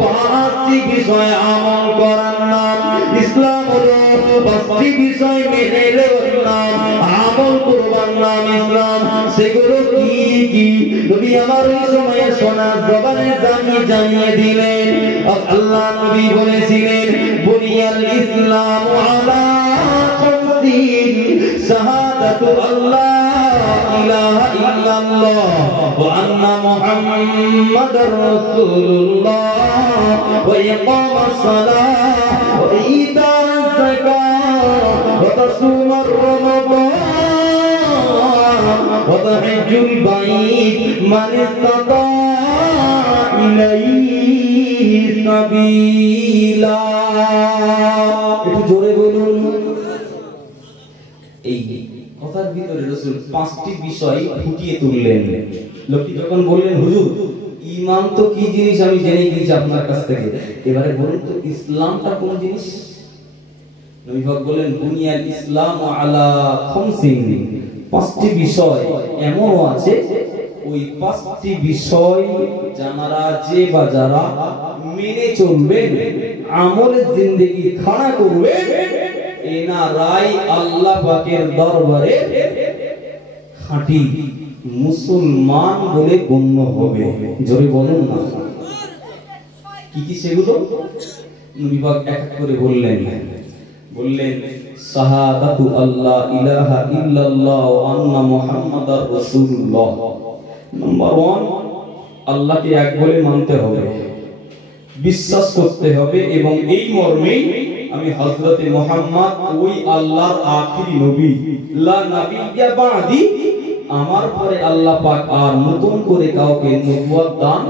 5টি বিষয় আমল করার নাম। ইসলাম হলো 5টি বিষয় মেনে নেওয়ার নাম, আমল করবার নাম ইসলাম। সেগুলো কি কি নবী আমার ওই সময়ে সোনার জবানে জানিয়ে দিলেন। আল্লাহ নবী বলেছিলেন বুনিয়াল ইসলাম আলা শাহাদাতু আল্লা ইলাহা ইল্লাল্লাহ ওয়া আন্না মুহাম্মাদার রাসূলুল্লাহ ওয়া ইকামাস সালাহ ওয়া ইতা'আজ যাকাত ওয়া তাসুমার রমাদান ওয়া তাহজ্জুল বাইত মান ইসতাতা ইলাইহি সাবিলা। একটু জোরে বলুন। এই কথার ভিতরে রাসূল 5টি বিষয় ফুটিয়ে তুললেন। লোকটি যখন বললেন, হুজুর ঈমান তো কি জিনিস আমি জেনে গেছি আপনার কাছ থেকে, এবারে বলুন তো ইসলামটা কোন জিনিস? নবী পাক বললেন, বুনিয়াল ইসলাম আলা খামসিন, 5টি বিষয় এমনও আছে ওই 5টি বিষয় জানারা যে বা যারা মেনে চলবেন, আমলে জিন্দেগি খাড়া করবেন, এনারাই আল্লাহ পাকের দরবারে খাঁটি মুসলমান বলে গণ্য হবে। জোরে বলুন না। কি কি সেগুলো? নবী পাক এক এক করে বললেন শাহাদাতু আল্লা ইলাহা ইল্লাল্লাহ ওয়া আন্না মুহাম্মাদার রাসূলুল্লাহ। নাম্বার 1, আল্লাহকে এক বলে মানতে হবে, বিশ্বাস করতে হবে, এবং এই মর্মেই আমি হযরতে মুহাম্মদ ওই আল্লাহর আখিরি নবী, লা নাবিয়্যা বাদি, আমার পরে আল্লাহ পাক আর নতুন করে কাউকে নবুয়ত দান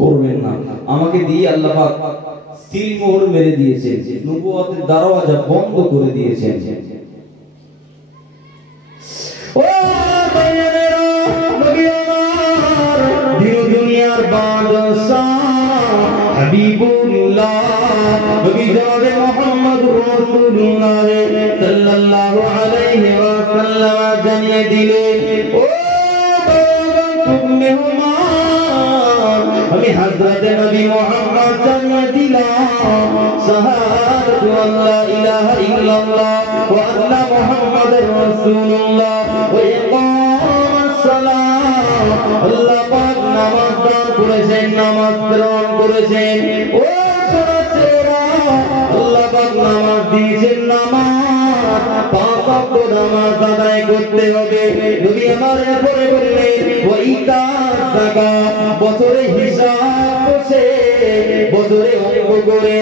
করবেন না। আমাকে দিয়ে আল্লাহ পাক সিল মোহর মেরে দিয়েছেন, নবুয়তের দরওয়াজা বন্ধ করে দিয়েছেন। ও ভাইয়েরা, নবী আমার দিন দুনিয়ার বাদশা হাবিবুল্লাহ নবী জনাবে মুহাম্মদুর রাসূলুল্লাহ সাল্লাল্লাহু আলাইহি ওয়াসাল্লাম জানিয়ে দিলেন, ও মেহমান, আমি হযরত নবী মুহাম্মদ জানিয়ে দিলাম শাহাদাতু আল্লা ইলাহা ইল্লাল্লাহ ওয়া আন্না মুহাম্মাদার রাসূলুল্লাহ ওয়া ইকামাস সালাহ। আল্লাহ পাক নামাজ দান করেছেন, নামাজ গ্রহণ করেছেন। ও ছেলেরা, আল্লাহ পাক নামাজ দিয়েছেন, নামাজ 5 ওয়াক্ত নামাজ আদায় করতে হবে। নবী আমার পরে বললেন, ওয়া ইতা'আজ যাকাত, বছরে হিসাব বসে, বছরে অঙ্ক করে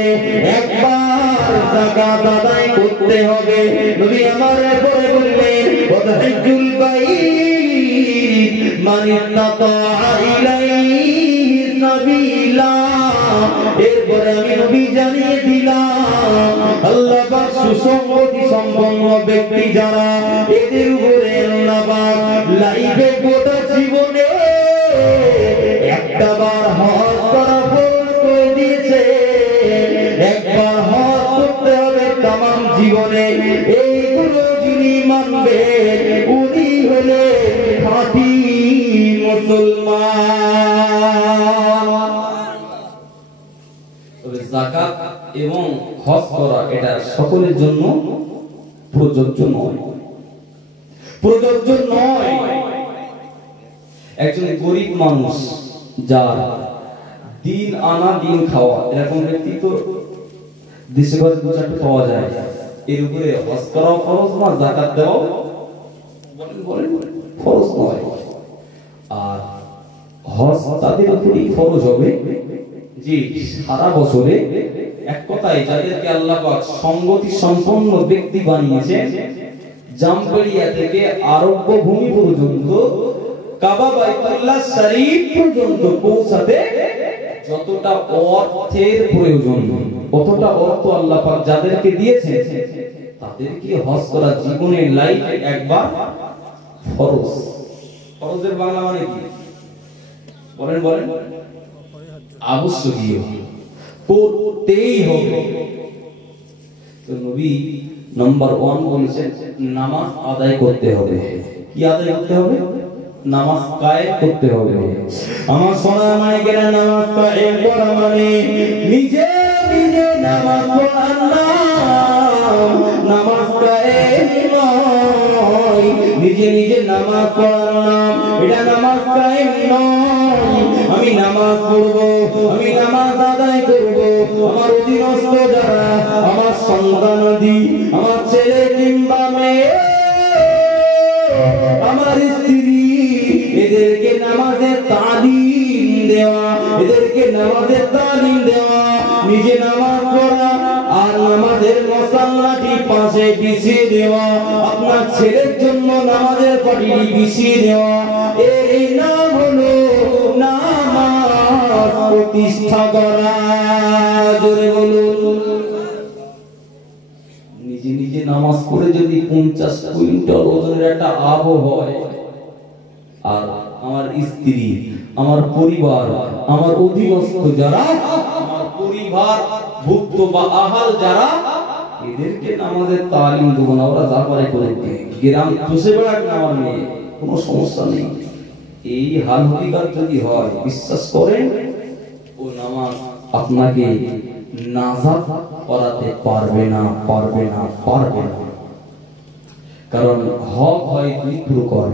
একবার যাকাত আদায় করতে হবে। নবী আমার পরে বললেন, ওয়া তাহজ্জুল বাইত মান ইসতাতা ইলাইহি সাবিলা। এরপরে আমি নবী জানিয়ে দিলাম, আল্লাহ পাক সুসংগতি সম্পন্ন ব্যক্তি যারা, এদের উপরে আল্লাহ পাক লাইফে গোটা জীবনে একটাবার হজ করা ফরজ করে দিয়েছে। একবার হজ করতে হবে তামাম জীবনে। এইগুলো যিনি মানবেন উনি হলেন খাঁটি মুসলমান। তবে যাকাত এবং হজ করা এটা সকলের জন্য প্রযোজ্য নয়, প্রযোজ্য নয়। একজন গরিব মানুষ যার দিন আনা দিন খাওয়া, এরকম ব্যক্তি তো দেশে ঘরে 2-4টা পাওয়া যায়। এর উপরে হজ করাও ফরজ না, যাকাত দেওয়াও বলেন ফরজ নয়। আর হজ তাদের উপরই ফরজ হবে যে সারা বছরে, এক কথায় যাদেরকে আল্লাহ পাক সঙ্গতি সম্পন্ন ব্যক্তি বানিয়েছেন, জামবেড়িয়া থেকে আরব্য ভূমি পর্যন্ত, কাবা বাইতুল্লাহ শরীফ পর্যন্ত পৌঁছাতে যতটা অর্থের প্রয়োজন, কতটা অর্থ আল্লাহ পাক যাদেরকে দিয়েছেন, তাদেরকে হজ করা জীবনের লাইফে একবার ফরজ। ফরজের বাংলা মানে কি বলেন? আবশ্যকীয়, করতেই হবে। তো নবী নাম্বার 1 বলেছেন নামাজ আদায় করতে হবে। কি আদায় করতে হবে? নামাজ কায়েম করতে হবে। আমার সোনা মায়েরা, নামাজ কায়েম করা মানে নিজে নিজে নামাজ পড়া না, নামাজ কায়েম নয়। নিজে নিজে নামাজ পড়া না, এটা নামাজ কায়েম নয়। আমি নামাজ পড়বো, আমি নামাজ আদায় করবো, আমার অধীনস্থ যারা, আমার সন্তানাদি, আমার ছেলে কিংবা মেয়ে, আপনার স্ত্রী এদেরকে নামাজের তালিম দেওয়া, এদেরকে নামাজের তালিম দেওয়া, নিজে নামাজ পড়া আর নামাজের মশাল্লাটি পাশে বিছিয়ে দেওয়া, আপনার ছেলের জন্য নামাজের পাটিটি বিছিয়ে দেওয়া, এই নাম হলো নামাজ প্রতিষ্ঠা করা। জোরে বলুন। নিজে নিজে নামাজ পড়ে যদি 50 কুইন্টাল ওজনের একটা আব হয়, আর আমার স্ত্রী, আমার পরিবার, আমার অধীনস্থ যারা, আমার পরিবার ভুক্ত বা আহাল যারা, এদেরকে নামাজের তালিম দেবো না, ওরা যা পারে করে গ্রাম চষে বেড়াক না, আমার মেয়ে, কোনো সমস্যা নেই। এই হাল হকিকত যদি হয়, বিশ্বাস করেন ও নামাজ আপনাকে নাজাত করাতে পারবে না, পারবে না, পারবে না। কারণ হক হয় দুই প্রকার,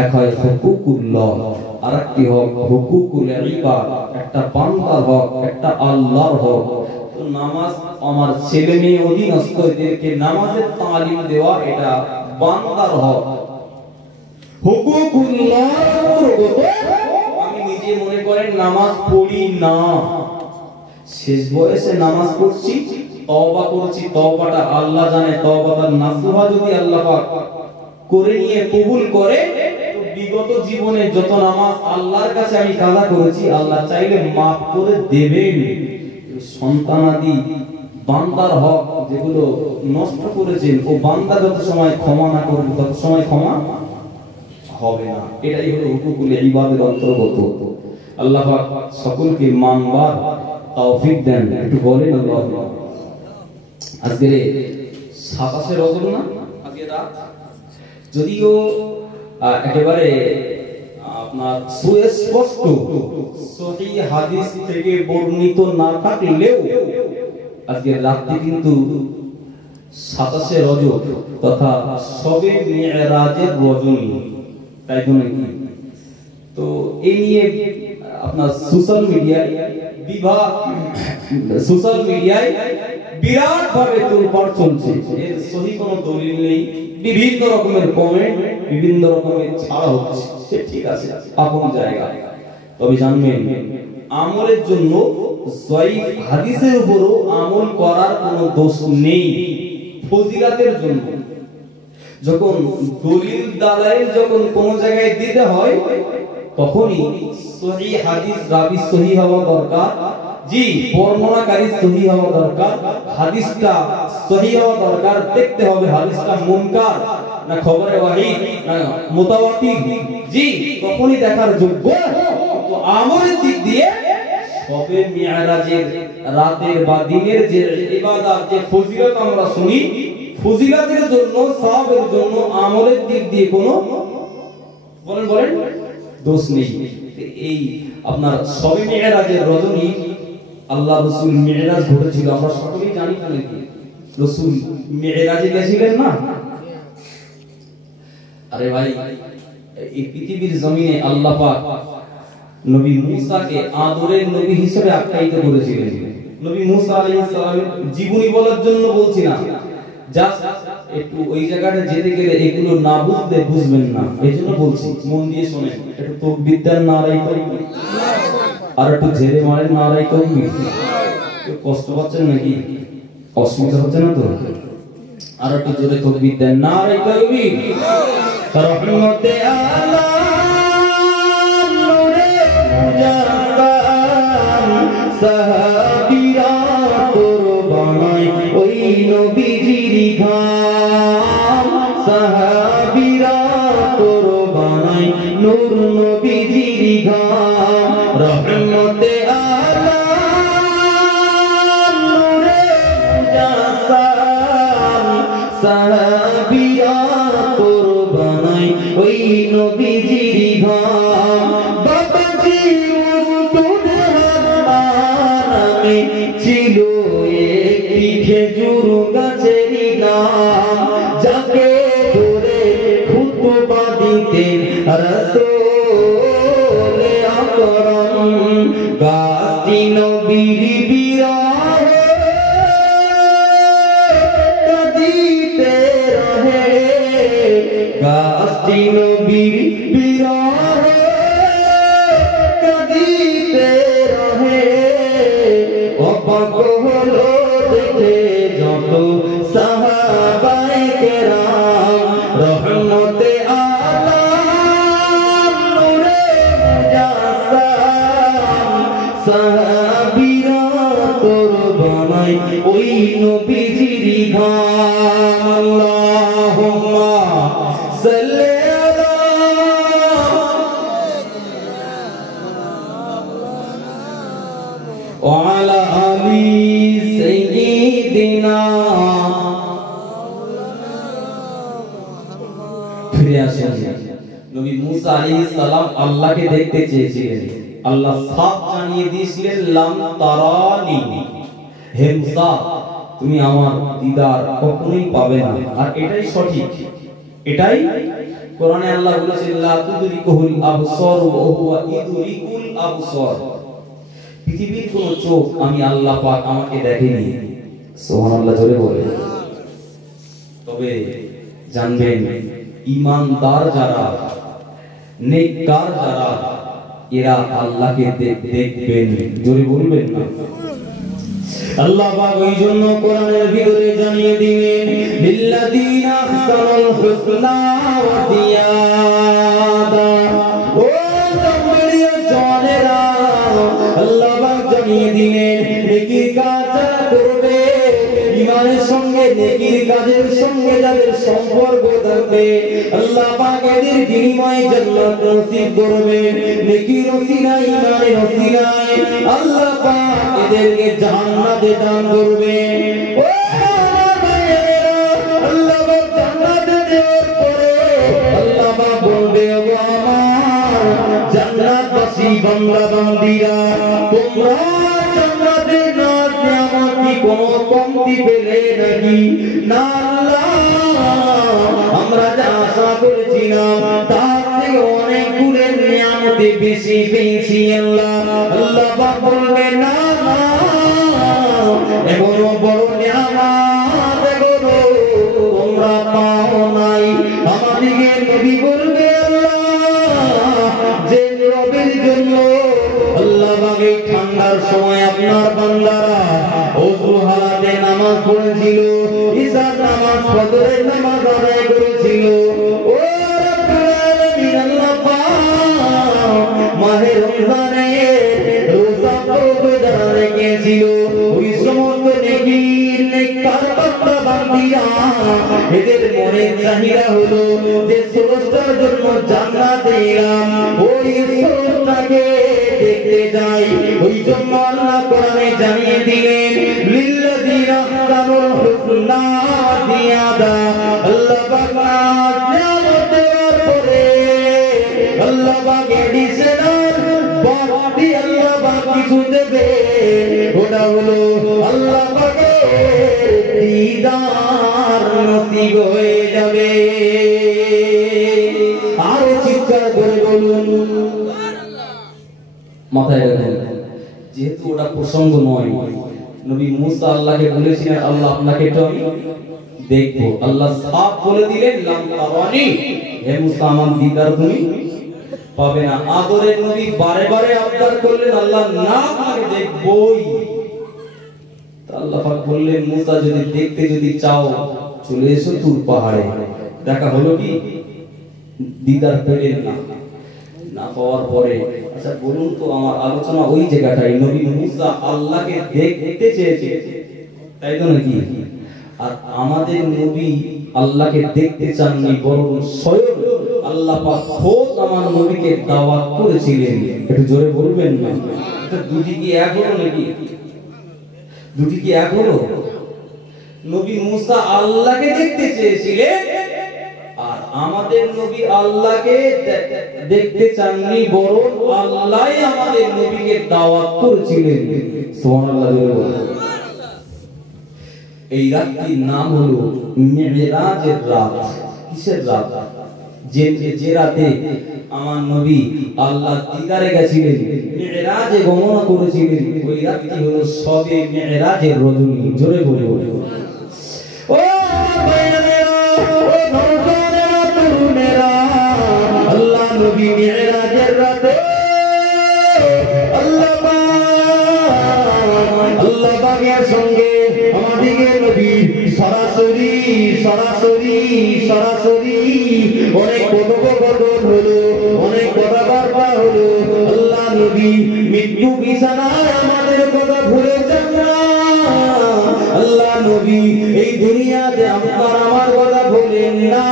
এক হয় হুকুকুল্লাহ, আর একটি হক হুকুকুল ইবাদ, একটা বান্দার হক, একটা আল্লাহর হক। তো নামাজ আমার ছেলে মেয়ে অধীনস্থ এদেরকে নামাজের তালিম দেওয়া, এটা বান্দার হক। হুকুকুল্লাহ আমি নিজে মনে করেন নামাজ পড়ি না, শেষ বয়সে নামাজ পড়ছি, তওবা করছি, তওবাটা আল্লাহ জানে, তওবাটা নাসুহা যদি আল্লাহ পাক করে নিয়ে কবুল করে, তো বিগত জীবনে যত নামাজ আল্লাহর কাছে আমি কাজা করেছি, আল্লাহ চাইলে মাফ করে দেবেন। সন্তানাদি বান্দার হক যেগুলো নষ্ট করেছেন, ও বান্দা যত সময় ক্ষমা না করবে তত সময় ক্ষমা হবে না। এটাই হলো হুকুকুল ইবাদের অন্তর্গত। আল্লাহ পাক সকলকে মানবার তৌফিক দেন। একটু বলেন আল্লাহ। আজকে 27 রজব না, আজকে রাত, যদিও একেবারে আপনার সুস্পষ্ট সহিহ হাদিস থেকে বর্ণিত না থাকলেও আজকে রাতে কিন্তু 27 রজব তথা শবে মিরাজের রজনী, তাই তো নাকি? তো এই নিয়ে আপনার সোশ্যাল মিডিয়ায় বিরাট ভাবে তোলপাড় চলছে। এর সহি কোনো দলিল নেই, বিভিন্ন রকমের কমেন্ট, বিভিন্ন রকমের ছাড়া হচ্ছে, সে ঠিক আছে আপন জায়গা। তবে জানবেন, আমলের জন্য সহিহ হাদিসের উপরও আমল করার কোনো দোষ নেই। ফজিলাতের জন্য যখন দলিল দালাইল যখন কোন জায়গায় দিতে হয়, তখনই সহিহ হাদিস রাবি সহিহ হওয়া দরকার, জি বর্ণনাকারী সহিহ হওয়া দরকার, হাদিসটা সহিহ হওয়া দরকার, দেখতে হবে হাদিসটা মুনকার না খবরে ওয়াহিদ না মুতাওয়াতির, জি তখনই দেখার যোগ্য। তো আমলের দিক দিয়ে শবে মিরাজের রাতের বা দিনের যে ইবাদত, যে ফজিলত আমরা শুনি, ফজিলতের জন্য, সওয়াবের জন্য আমলের দিক দিয়ে কোনো বলেন দোষ নেই। এই আপনার শবে মিরাজের রজনী আল্লাহ রাসূল মিরাজ ঘটেছিল, আমরা সকলেই জানি না নাকি? রাসূল মিরাজে গেছিলেন না? আরে ভাই, এই পৃথিবীর জমিনে আল্লাহ পাক নবী মুসাকে আদরের নবী হিসেবে আখ্যায়িত করেছিলেন। নবী মুসা আলাইহিস সালামের জীবনী বলার জন্য বলছি না, জাস্ট একটু ওই জায়গাটা যেতে গেলে এগুলো না বুঝতে বুঝবেন না, এইজন্য বলছি, মন দিয়ে শুনেন। একটু তাকবীর দেন, নারায়ে তাকবীর, আর একটু ঝেড়ে মারেন, নারায়ে তাকবীর। কষ্ট পাচ্ছেন নাকি? অসুবিধা হচ্ছে না তো? আর একটু জোরে তাকবীর দেন, নারায়ে তাকবীর। রহমতে আলা নূরে মুজাসসাম সাহাবীরা তোর বানাই ওই নবীজির ঘাম, সাহাবীরা তোর বানাই নূর নবীজির ঘাম। রহমতে আলা নূরে মুজাসসাম সাহাবীরা তোর বানাই ওই নবীজির ঘাম। বাবাজি উস্তুদে নামে ছিল একটি খেজুর গাছের নাম, যাকে ধরে খুতবা দিতেন রাসূল আকরাম। গাছটি নবীর বিরহে কাঁদিতে রহে, গাছটি নবীর আল্লাহুম্মা সাল্লি আলা ওয়া আলা আলি সাইয়্যিদিনা। ফিরে আসেন, নবী মুসা আলাইহিস সালাম আল্লাহকে দেখতে চেয়েছিলেন, আল্লাহ সাফ জানিয়ে দিয়েছিলেন লাম তারানি, হে মুসা তুমি আমার দিদার কখনোই পাবে না। আর এটাই সঠিক, এটাই কোরআনে আল্লাহ বলেছেন লা তুদরিকুল আবসার ওয়া হুয়া ইদরিকুল আবসার। পৃথিবীর কোন চোখ আমি আল্লাহ পাক আমাকে দেখেনি। সুবহানাল্লাহ, জোরে বলে। তবে জানবেন ঈমানদার যারা, নেককার যারা, এরা আল্লাহকে দেখবেন। জোরে বলবেন না? আল্লাহ পাক ওই জন্য কোরআনের ভিতরে জানিয়ে দিলেন লিল্লাযীনা আহসানুল হুসনা ওয়া জিয়াদা। ও মুমিনিন জানেরা, আল্লাহ পাক জানিয়ে দিলেন নেকির কাজ যারা করবে, ঈমানের সঙ্গে নেকির কাজের সঙ্গে যাদের সম্পর্ক থাকবে, আল্লাহ পাক এদের বিনিময়ে জান্নাত নসিব করবেন। নেকির ওসিলায়, ঈমানের ওসিলায় আল্লাহ পাক এদেরকে জান্নাতে দান করবেন। ও আমার ভাইয়েরা, আল্লাহ পাক জান্নাতে দেওয়ার পরে আল্লাহ পাক বলবে ও আমার জান্নাতবাসী বান্দা বান্দীরা, তোমরা জান্নাতের নাজ নিয়ামত কি কোনো কমতি পেলে নাকি? না আল্লাহ, আমরা যা আশা করেছিলাম তার থেকে অনেক গুণের নিয়ামতে বেশি পেয়েছি আল্লাহ। আল্লাহ পাক বলবেন না না, এখনো বড় নিয়ামত এখনো তোমরা পাও নাই। আমাদিকে নবী বলবে আল্লাহ যে রবের জন্য আল্লাহ পাক এই ঠান্ডার সময় আপনার বান্দারা ওযু হালাতে নামাজ পড়েছিল, ইশার নামাজ, ফজরের নামাজ আদায় করেছিল। ও রব্বুল আলামিন, আল্লাহ পাক মাহে রমজানে রোজা পড়বে যারা রেখেছিল, ওই সমস্ত নেকির নেককার বান্দা বান্দীরা এদের মনের চাহিদা হলো যে স্রষ্টার জন্য জান্নাতে এলাম, ওই স্রষ্টাকে দেখতে যাই। ওই জন্য আল্লাহ কোরআনে জানিয়ে দিলেন লিল্লাযীনা আহসানুল হুসনা ওয়া জিয়াদা। আল্লাহ পাক নিয়ামত দেওয়ার পরে আল্লাহ পাক এডিশনাল বাড়তি আল্লাহ পাক কিছু দেবে, ওটা হলো আল্লাহ পাকের দিদার নসিব হয়ে যাবে। আরো চিৎকার করে বলুন মাথায় রাখুন, যেহেতু ওটা প্রসঙ্গ নয়, নবী মুসা আল্লাহকে বলেছিলেন আল্লাহ আপনাকে তো আমি দেখবো। আল্লাহ সাফ বলে দিলেন লাম তারানি, হে মুসা আমার দিদার তুমি পাবে না। আদরের নবী বারে বারে আবদার করলেন আল্লাহ না আপনাকে দেখবই। আল্লাহ পাক বললেন মুসা যদি দেখতে যদি চাও চলে এসো তুর পাহাড়ে। দেখা হলো কি? দিদার পেলেন না। না পাওয়ার পরে আচ্ছা বলুন তো, আমার আলোচনা ওই জায়গাটাই, নবী মুসা আল্লাহকে দেখতে চেয়েছে, তাই তো নাকি? আর আমাদের নবী আল্লাহকে দেখতে চাননি, বরং স্বয়ং আল্লাহ পাক খোদ আমার নবীকে দাওয়াত করেছিলেন। একটু জোরে বলবেন না? দুটি কি এক হলো নাকি? দুটি কি এক হলো? নবী মুসা আল্লাহকে দেখতে চেয়েছিলেন, আর আমাদের নবী আল্লাহকে দেখতে চাননি, বরং আল্লাহই আমাদের নবীকে দাওয়াত করেছিলেন। সুবহানাল্লাহ। এই রাতটির নাম হলো মিরাজের রাত। কিসের রাত? যে রাতে আমার নবী আল্লাহ দিদারে গেছিলেন, মিরাজে গমন করেছিলেন, ওই রাতটি হলো শবে মিরাজের রজনী। জোরে বলে ও আল্লাহ নবী মিরাজের রাতে আল্লাহ পাকের সঙ্গে আমাদের নবী সরাসরি অনেক কথোপকথন হলো, অনেক কথাবার্তা হলো। আল্লাহ নবী মৃত্যু বিছানায় আমাদের কথা ভুলে যান না। আল্লাহ নবী এই দুনিয়াতে আপনার আমার কথা বলেন না।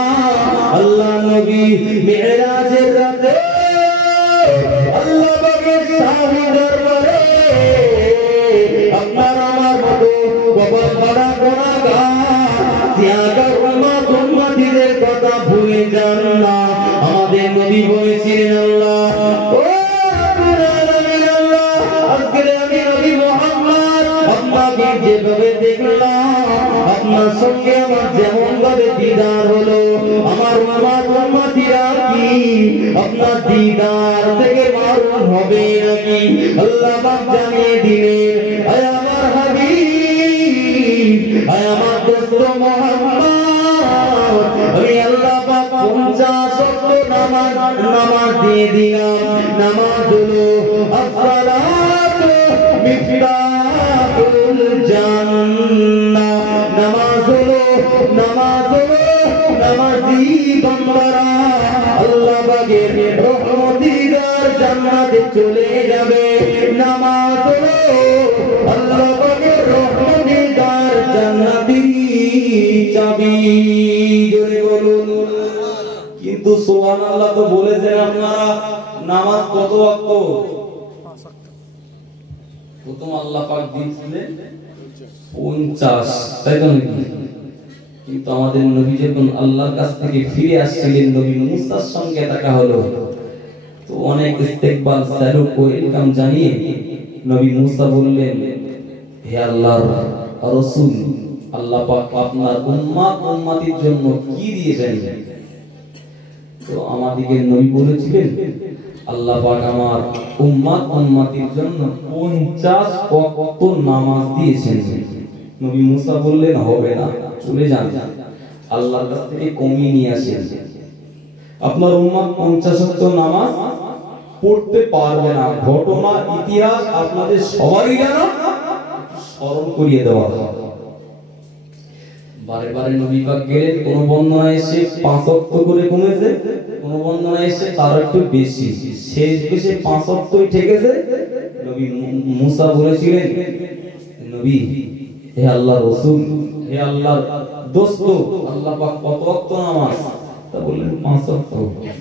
আল্লাহ নবী মিরাজের রাতে আল্লাহ পাকের শাহী দরবারে আপনার আমার মতো কবর করা গুনাহগার ত্যাগের উম্মতিদের কথা ভুলে যান না। আমাদের নবী বলেছিলেন আল্লাহ ও রব্বুল আলামিন আল্লাহ আজকে আমি নবী মুহাম্মদ আপনাকে যেভাবে দেখলাম আপনার সঙ্গে আমার যেমন ভাবে দিদার হলো আমার উম্মতিরা কি আপনার দিদার থেকে মারুম হবে নাকি? আল্লাহ পাক জানিয়ে দিলেন আয় আমার হাবিব আয় আমার দোস্ত মুহাম্মদ আমি আল্লাহ পাক 50 ওয়াক্ত নামাজ দিয়ে দিলাম। নামাজ হলো আসসালাতু মিফতাহুল জান্নাহ। নামাজ হলো নামাজি বান্দারা আল্লাহ পাকের রহমতিদার জান্নাতে চলে যাবে। নামাজ হলো আল্লাহ পাকের রহমতিদার জান্নাতের চাবি। জোরে বলুন। কিন্তু সুবহানাল্লাহ তো বলেছেন আপনারা নামাজ কত ওয়াক্ত? প্রথম আল্লাহ পাক দিয়েছিলেন 50, তাই তো নাকি? কিন্তু আমাদের নবী যখন আল্লাহর কাছ থেকে ফিরে আসছিলেন নবী মুসার সঙ্গে দেখা হলো, তো অনেক ইস্তেকবাল স্যালুট ও ওয়েলকাম জানিয়ে নবী মুসা বললেন হে আল্লাহর রাসূল আল্লাহ পাক আপনার উম্মতির জন্য কি দিয়েছেন? তো আমাদের নবী বলেছিলেন আল্লাহ পাক আমার উম্মতির জন্য 50 ওয়াক্ত নামাজ দিয়েছেন। নবী মুসা বললেন হবে না, চলে যান আল্লাহর কাছ থেকে কমিয়ে নিয়ে আসেন। আপনার উম্মত 50 ওয়াক্ত নামাজ পড়তে পারবে না। ঘটনা ইতিহাস আপনাদের সবারই জানা, স্মরণ করিয়ে দেওয়া। বারে বারে নবী পাক গেলেন, কোন বর্ণনায় এসে 5 ওয়াক্ত করে কমেছে, কোন বর্ণনায় এসে তার একটু বেশি, শেষ বেশি 5 ওয়াক্তই ঠেকেছে। নবী মুসা বলেছিলেন নবী হে আল্লাহর রাসূল হে আল্লাহর দোস্ত আল্লাহ পাক কত ওয়াক্ত নামাজ? তা বললেন 5 ওয়াক্ত।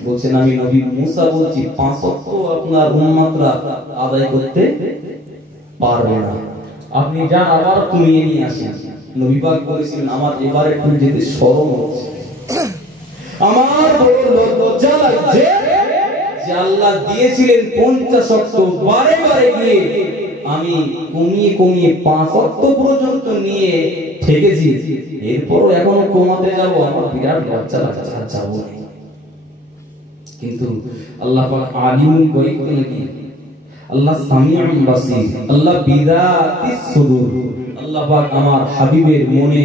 বলছেন আমি নবী মুসা বলছি 5 ওয়াক্ত আপনার উম্মতরা আদায় করতে পারবে না, আপনি যান আবার কমিয়ে নিয়ে আসেন। নবী পাক বলেছিলেন আমার এবারে একটু যেতে শরম হচ্ছে, আমার বড় লজ্জা লাগছে যে আল্লাহ দিয়েছিলেন 50 ওয়াক্ত, বারে বারে গিয়ে আমি কমিয়ে 5 ওয়াক্ত পর্যন্ত নিয়ে ঠেকেছি, এরপরও এখনো কমাতে যাব, আমার বিরাট লজ্জা লাগছে, যাব না। কিন্তু আল্লাহ পাক আলিমুল গায়ব নাকি, আল্লাহ সামিউল বাসীর, আল্লাহ বিদাতিস সুদূর। আল্লাহ পাক আমার হাবিবের মনে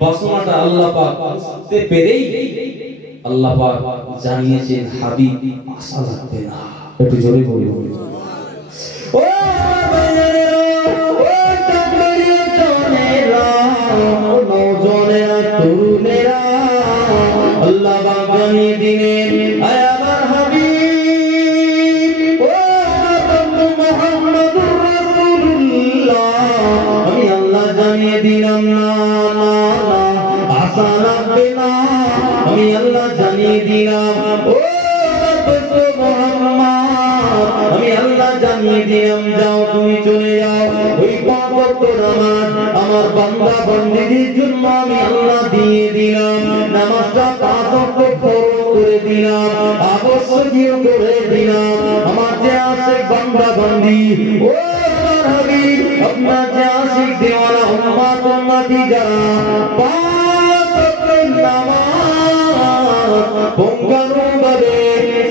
বাসনাটা আল্লাহ পাক বুঝতে পেরেই আল্লাহ পাক জানিয়েছেন হাবিব আশা রাখবে না। একটু জোরে বলুন ও তরুণেরা আল্লাহ পাক জানিয়ে দিলেন আয় আমার হাবিব ও বন্ধু মুহাম্মদুর রাসূলুল্লাহ আমি আল্লাহ জানিয়ে দিলাম না না না আশা রাখবে না। আমি আল্লাহ জানিয়ে দিলাম ও বন্ধু মুহাম্মদ আমি আল্লাহ জানিয়ে দিলাম যাও তুমি চলে যাও। ওই 5 ওয়াক্ত নামাজ আমার বান্দা বান্দীদের জন্য আমি আল্লাহ দিয়ে দিলাম। নামাজটা 5 ওয়াক্ত ফরজ করে দিলাম, আবশ্যকীয় করে দিলাম। আমার যে আশিক বান্দা বান্দী ও আমার হাবিব আপনার যে আশিক দেওয়ানা উম্মতি যারা 5 ওয়াক্তের নামাজ পঙ্গানুভাবে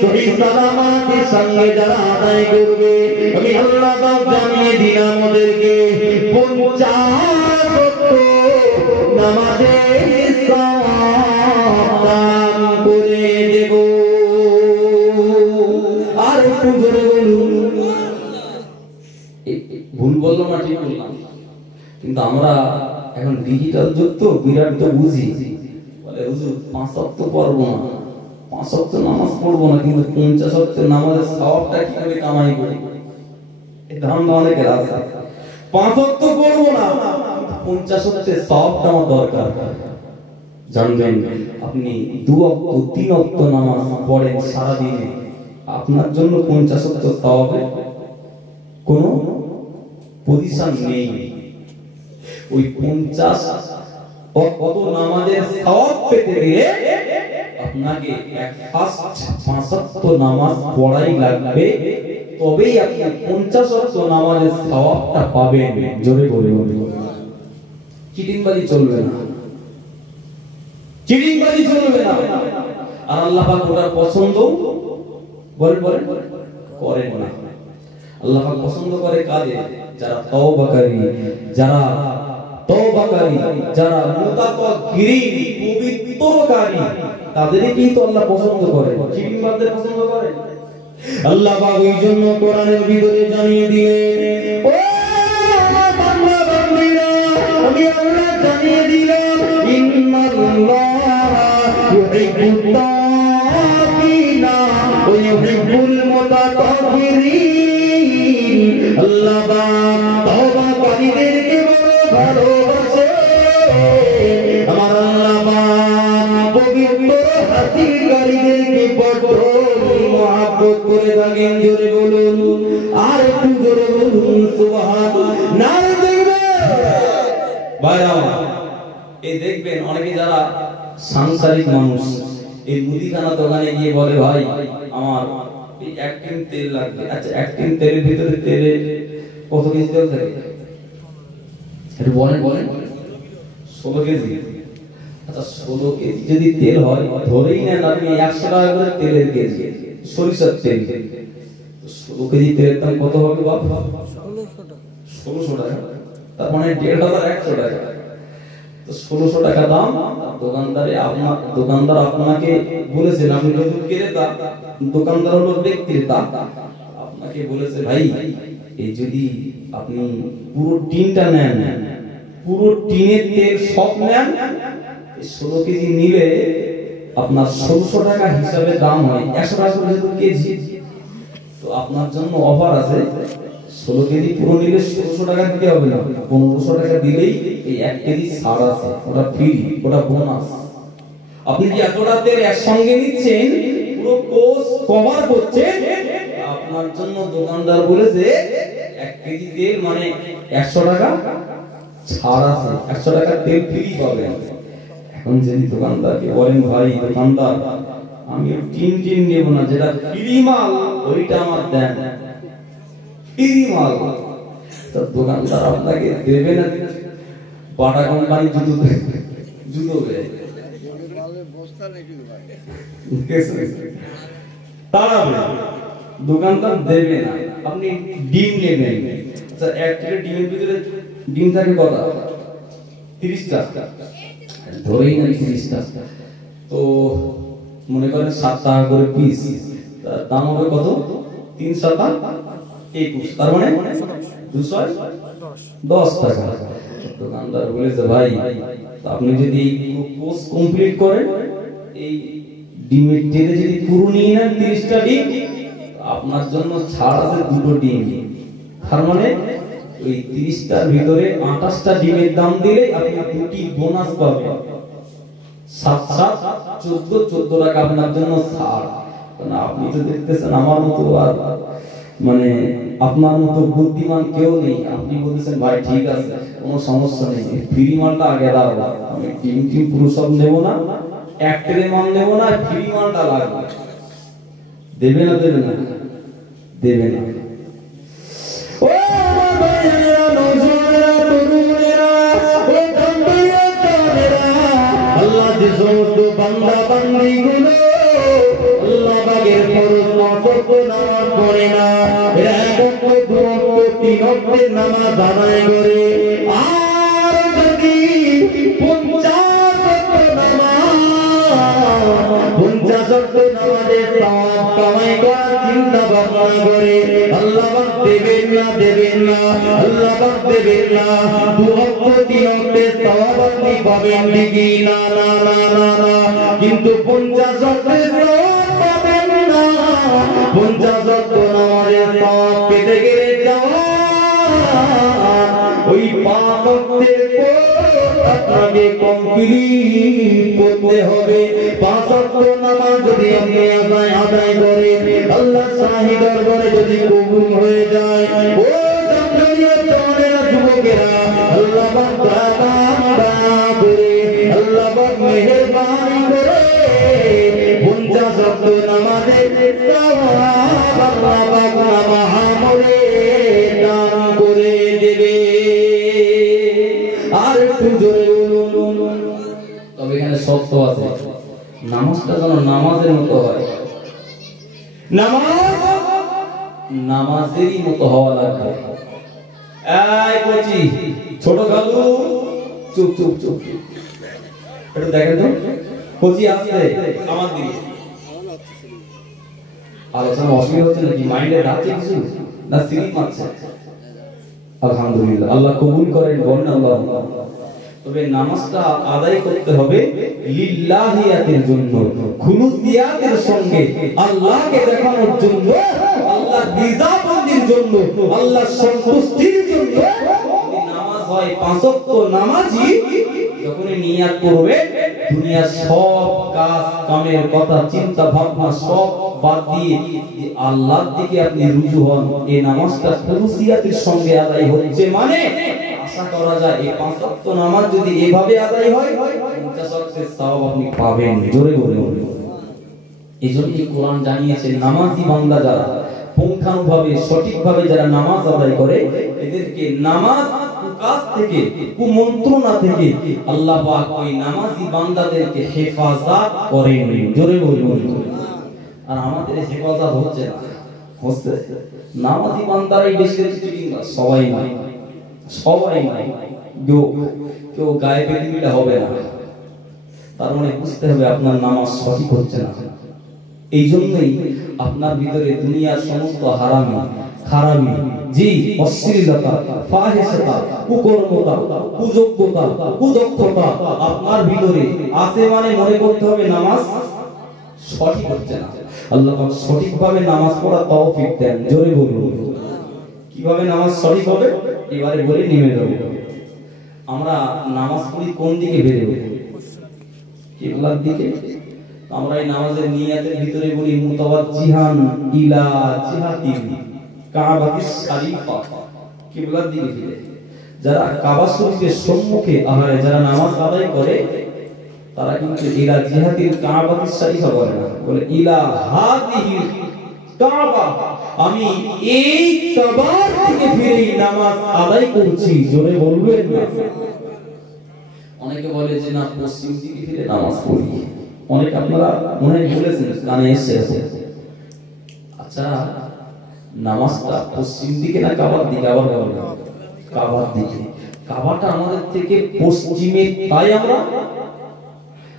সহি সালামতের সঙ্গে যারা আদায় করবে আমি আল্লাহ পাক জানিয়ে দিলাম ওদেরকে 50 ওয়াক্ত নামাজের সওয়াব দান করে দেব। আর একটু জোরে বলুন। ভুল বললাম না ঠিক বললাম? কিন্তু আমরা এখন ডিজিটাল যুগ তো বিরাট তো বুঝি, বলে হুজুর 5 ওয়াক্ত পড়বো না, 5 ওয়াক্ত নামাজ পড়বো না, কিন্তু 50 ওয়াক্ত নামাজের সওয়াবটা কি করে কামাই করি? এই ধারণা অনেকের আছে। 5 ওয়াক্ত পড়বো না, 50 ওয়াক্তের সওয়াবটা আমার দরকার। জানবেন আপনি 2 ওয়াক্ত 3 ওয়াক্ত নামাজ পড়েন সারা দিনে, আপনার জন্য 50 ওয়াক্ত সওয়াবে কোনো পজিশন নেই। ওই 50 ওয়াক্ত নামাজের সওয়াব পেতে গেলে আপনাকে এক ফার্স্ট 5 ওয়াক্ত নামাজ পড়াই লাগবে, তবেই আপনি 50 ওয়াক্ত নামাজের সওয়াবটা পাবেন। জোরে বলুন, চিটিংবাজি চলবে না, চিটিংবাজি চলবে না। আর আল্লাহ পাক ওটা পছন্দ বলেন করেন না। আল্লাহ পাক পছন্দ করে কাদের? যারা তওবাকারী, যারা মুতাতাহহিরিন, পবিত্রকারী, তাদেরই কিন্তু আল্লাহ পছন্দ করে, চিটিংবাজদের পছন্দ করে। আল্লাহ পাক এই জন্য কোরআনের ভিতরে জানিয়ে দিলেন, ও বান্দা বান্দীরা, আমি আল্লাহ জানিয়ে দিলাম, ইন্নাল্লাহা ইউহিব্বুত তাওয়াবিনা ওয়া ইউহিব্বুল মুতাতাহহিরিন। আল্লাহ পাক তওবাকারীদেরকে বড় ভালোবাসে। আমার আল্লাহ পাক পবিত্র হাসিলকারীদেরকে বড় মহব্বত করে থাকেন। জোরে বলুন, আর একটু জোরে বলুন সুবহানাল্লাহ। ভাইরা এই দেখবেন অনেকে যারা সাংসারিক মানুষ, এই মুদিখানা দোকানে গিয়ে বলে, ভাই আমার এই 1 টিন তেল লাগবে। আচ্ছা 1 টিন তেলের ভিতরে তেলে কত কেজি তেল থাকে? একটু বলেন 16 কেজি। আচ্ছা 16 কেজি যদি তেল হয়, ধরেই নেন আপনি 100 টাকা করে তেলের কেজি, সরিষার তেল। 16 কেজি তেলের দাম কত হবে বাপ? 1600 টাকা। তার মানে 1500 টাকা। তো 1600 টাকা দাম। দোকানদার আপনাকে বলেছেন, আপনি যদি ক্রেতা, দোকানদার হলো বিক্রেতা, আপনাকে বলেছে, ভাই এই যদি আপনি পুরো টিনটা নেন, পুরো টিনের তেল সব নেন, 16 কেজি নিলে আপনার 1600 টাকা হিসাবে দাম হয় 100 টাকা করে কেজি। তো আপনার জন্য অফার আছে, 16 কেজি পুরো নিলে 1600 টাকা দিতে হবে না, 1500 টাকা দিলেই এই 1 কেজি ছাড় আছে, ওটা ফ্রি, ওটা বোনাস। আপনি কি এতটা তেল একসঙ্গে নিচ্ছেন, পুরো কোর্স কভার করছেন, আপনার জন্য দোকানদার বলেছে 1 কেজি তেল মানে 100 টাকা ছাড় আছে, 100 টাকা তেল ফ্রি পাবেন। এখন যদি দোকানদারকে বলেন, ভাই দোকানদার আমি টিন নেব না, যেটা ফ্রি মাল ওইটা আমার দেন, ফ্রি মাল, তো দোকানদার আপনাকে দেবে না। বাটা কোম্পানি জুতো দেয়, দোকানদার দেবে না। আপনি ডিম নেবেন, আচ্ছা 1 কিলো ডিমের ভিতরে ডিম থাকে কত? 30টা, ধরেই না 30টা। তো মনে করেন 7 টাকা করে পিস, দাম হবে কত? 3 7 21, তার মানে 210 টাকা। দোকানদার বলেছে, ভাই আপনি যদি এই কোর্স কমপ্লিট করেন, এই ডিমের তেলে যদি পুরো নিয়ে নেন 30টা ডিম, আপনার জন্য ছাড় আছে 2টো ডিম। তার মানে ওই 30টার ভিতরে 28টা ডিমের দাম দিলে আপনি 2টি বোনাস পাবেন। 7 7 14 টাকা আপনার জন্য ছাড়। কারণ আপনি তো দেখতেছেন আমার মতো আর মানে আপনার মতো বুদ্ধিমান কেউ নেই। আপনি বলতেছেন, ভাই ঠিক আছে কোনো সমস্যা নেই, ফ্রি মালটা আগে দাও, আমি টিম পুরো সব নেব না, 1 ট্রে মাল নেব না, ফ্রি মালটা লাগবে। দেবে না? দেবে না। ও ভাইয়েরা, নজরেরা, তরুণেরা, ও বন্ধুরা, জানেরা, আল্লাহ যে সমস্ত বান্দা বান্দীগুলো আল্লাহ পাকের ফরজ ওয়াজিব নামাজ পড়ে না, এরা 1 ওয়াক্ত 2 ওয়াক্ত 3 ওয়াক্তের নামাজ আদায় করে, আর যদি 50 ওয়াক্ত নামাজের সওয়াব কামাই করার চিন্তা ভাবনা করে, আল্লাহ পাক দেবেন না, আল্লাহ পাক দেবেন না। 2 ওয়াক্ত 3 ওয়াক্তের সওয়াব আপনি পাবেন ঠিকই, না, কিন্তু 50 ওয়াক্তের সওয়াব পাবেন না। 50 ওয়াক্ত নামাজের সওয়াব পেতে গেলে ওই 5 ওয়াক্তের পর আপনাকে কমপ্লিট করতে হবে। 5 ওয়াক্ত নামাজ যদি আপনি আদায় করেন, আল্লাহ শাহী দরবারে যদি কবুল হয়ে যায়, ও জামদানিয়া তরুণেরা যুবকেরা, আল্লাহ পাক দয়া করে, আল্লাহ পাক মেহেরবানি করে 50 ওয়াক্ত নামাজের সওয়াব আল্লাহ পাক মাহমুদে দান করে দেবে। আর একটু জোরে বলুন। তবে এখানে শর্ত আছে, নামাজটা যেন নামাজের মতো হয়, নামাজেরই মতো হওয়া লাগবে। এই কোচি ছোট কালু, চুপ চুপ চুপ, একটু দেখেন তো কোচি আসছে আমার দিকে। আলোচনা অসুবিধা হচ্ছে নাকি? মাইন্ডে রাখছে কিছু না সিরিপ মারছে? আলহামদুলিল্লাহ, আল্লাহ কবুল করেন, বলেন আল্লাহ। তবে নামাজটা আদায় করতে হবে লিল্লাহিয়াতের জন্য, খুলুসিয়াতের সঙ্গে, আল্লাহকে দেখানোর জন্য, আল্লাহর রিজাবন্দির জন্য, আল্লাহর সন্তুষ্টির জন্য। নামাজ হয় 5 ওয়াক্ত নামাজি যখন নিয়াত করবে, দুনিয়ার সব কাজ কামের কথা চিন্তা ভাবনা সব বাদ দিয়ে আল্লাহর দিকে আপনি রুজু হন, এই নামাজটা খুলুসিয়াতের সঙ্গে আদায় হচ্ছে, মানে আশা করা যায় এই 5 ওয়াক্ত নামাজ যদি এভাবে আদায় হয় 50 ওয়াক্তের সওয়াব আপনি পাবেন। জোরে বলুন। এইজন্যই কোরআন জানিয়েছে, নামাজি বান্দা যারা পুঙ্খানুভাবে সঠিকভাবে যারা নামাজ আদায় করে, এদেরকে নামাজ কাজ থেকে, কুমন্ত্রণা থেকে আল্লাহ পাক ওই নামাজি বান্দাদেরকে হেফাজত করেন। জোরে বলুন। আর আমাদের হেফাজত হচ্ছে না, হচ্ছে নামাজি বান্দারাই বেশি চিটিং, সবাই নয়, সবাই নয়, কেউ গায়ে পৃথিবীটা হবে না। তার মানে বুঝতে হবে আপনার নামাজ সঠিক হচ্ছে না। এই জন্যই আপনার ভিতরে দুনিয়ার সমস্ত হারামি, খারামি, জি অশ্লীলতা, ফাহিশতা, কুকর্মতা, কুযোগ্যতা, কুদক্ষতা আপনার ভিতরে আছে, মানে মনে করতে হবে নামাজ সঠিক হচ্ছে না। আল্লাহ পাক সঠিকভাবে নামাজ পড়া তৌফিক দেন। জোরে বলুন। কিভাবে নামাজ সঠিক হবে এবারে বলে নেমে যাব। আমরা নামাজ পড়ি কোন দিকে বেরোবো? কিবলার দিকে। আমরা এই নামাজের নিয়াতের ভিতরে বলি মুতাওয়াজ্জিহান ইলা জিহাতিল কাবাতিস শরীফা, কিবলার দিকে ফিরে। যারা কাবা শরীফের সম্মুখে যারা নামাজ আদায় করে তারা কিন্তু ইলা জিহাতিল কাবাতিস শরীফা বলে না, বলে ইলা হাদিহিল কাবা, আমি এই কাবার দিকে ফিরে নামাজ আদায় করছি। জোরে বলবেন না। অনেকে বলে যে না পশ্চিম দিকে ফিরে নামাজ পড়ি, অনেক আপনারা মনে বলেছেন, কানে এসেছে। আচ্ছা, নামাজটা পশ্চিম দিকে না কাবার দিকে? আবার বলেন কাবার দিকে। কাবাটা আমাদের থেকে পশ্চিমে, তাই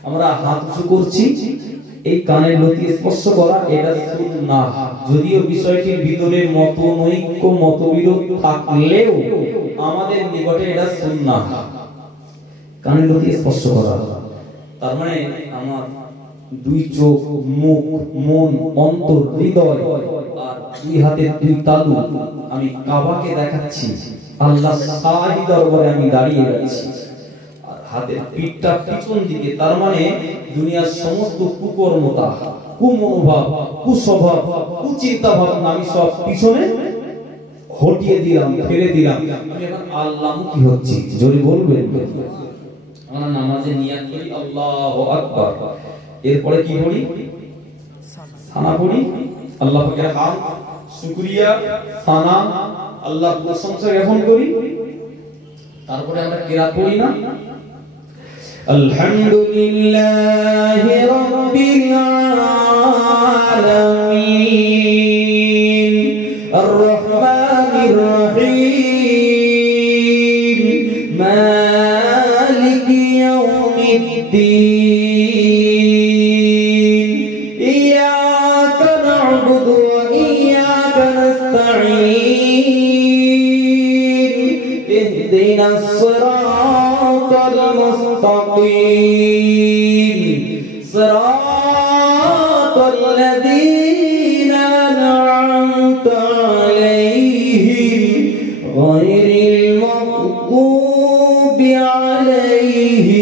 আমরা হাত উঁচু করছি, এই কানের লতি স্পর্শ করা, এটা সুন্নাহ। যদিও বিষয়টির ভিতরে মতনৈক্য মতবিরোধ থাকলেও আমাদের নিকটে এটা সুন্নাহ, কানের লতি স্পর্শ করা। তার মানে আমার দুই চোখ, মুখ, মন, অন্তর, হৃদয় আর দুই হাতের দুই তালু আমি কাবাকে দেখাচ্ছি, আল্লাহ শাহী দরবারে আমি দাঁড়িয়ে আছি। আর হাতের পিঠটা পিছন দিকে, তার মানে দুনিয়ার সমস্ত কুকর্মতা, কুমনোভাব, কুস্বভাব, কুচিন্তা ভাবনা আমি সব পিছনে হটিয়ে দিলাম, ফেলে দিলাম। আমি এখন আল্লাহমুখী হচ্ছি। জোরে বলবেন। আমরা নামাজে নিয়াত করি আল্লাহু আকবার, এরপরে কি পড়ি? সানা পড়ি, আল্লাহ পাকের হামদ, শুকরিয়া, সানা, আল্লাহর প্রশংসা জ্ঞাপন করি। তারপরে আমরা কিরাত পড়ি না, আলহামদুলিল্লাহি রাব্বিল আলামিন আর রহমানির রহিম মালিকি ইয়াউমিদ্দিন ইয়াকা না'বুদু ওয়া ইয়াকা নাস্তাঈন ইহদিনাস সিরাতাল মুস্তাকিম সিরাতাল লাযীনা আন'আমতা আলাইহিম গায়রিল মাগদুবি আলাইহিম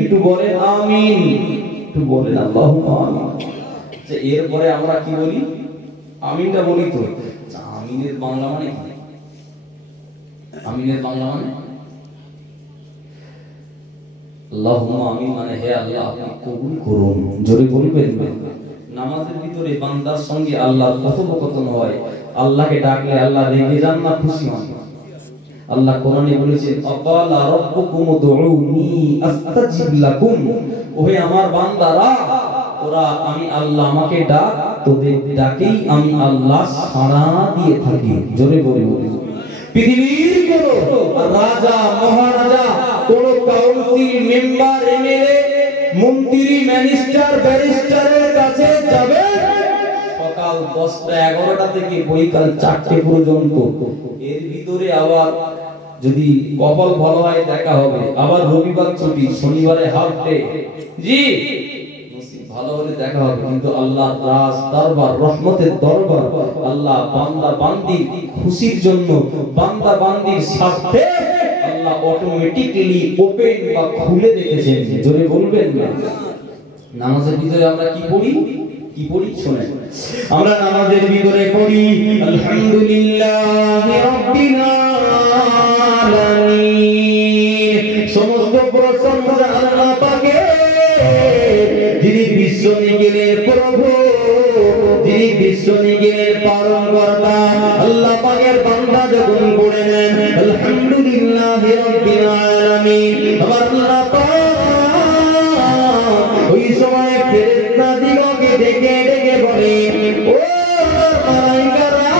একটু বলেন আমিন, একটু বলেন আল্লাহুম্মা আমিন। যে এরপরে আমরা কি বলি? আমিনটা বলি তো। আমিনের বাংলা মানে কি? আমিনের বাংলা মানে আল্লাহুম্মা আমিন মানে হে আল্লাহ আপনি কবুল করুন। জোরে বলবেন। নামাজের ভিতরে বান্দার সঙ্গে আল্লাহর কথোপকথন হয়। আল্লাহকে ডাকলে আল্লাহ রেগে যান না খুশি হন? আল্লাহ কোরআনে বলেছেন আকালা রাব্বুকুম উদউনি আস্তাজিব লাকুম। ওহে আমার বান্দারা, ওরা আমি আল্লাহ আমাকে ডাক, তোদের ডাকেই আমি আল্লাহ সাড়া দিয়ে থাকি। জোরে বলুন। পৃথিবীর কোন রাজা মহারাজা, কোন কাউন্সিল মেম্বার, এমএলএ, মন্ত্রী, মিনিস্টার, ব্যারিস্টারের কাছে যাবে সকাল 10টা 11টা থেকে বৈকাল 4টে পর্যন্ত। এর ভিতরে আবার যদি কপাল ভালো হয় দেখা হবে, আবার রবিবার ছুটি, শনিবারে হাফ ডে, জি ভালো হলে দেখা হবে। কিন্তু আল্লাহর রাজ দরবার, রহমতের দরবার, আল্লাহ বান্দা বান্দির খুশির জন্য, বান্দা বান্দির স্বার্থে আল্লাহ অটোমেটিক্যালি ওপেন বা খুলে রেখেছেন। জোরে বলবেন না। নামাজের ভিতরে আমরা কি পড়ি? কি পড়ি শুনেন। আমরা নামাজের ভিতরে পড়ি আলহামদুলিল্লাহি রাব্বিল আলামিন। সমস্ত প্রশংসা আল্লাহ পাকের, যিনি বিশ্ব নিখিলের প্রভু, যিনি বিশ্ব নিখিলের পালনকর্তা। আল্লাহ পাকের বান্দা যখন পড়ে নেন আলহামদুলিল্লাহি রাব্বিল আলামিন, আমার আল্লাহ পাক ওই সময় ফেরেশতা দিগকে ডেকে ডেকে বলে, ও মালায়েকারা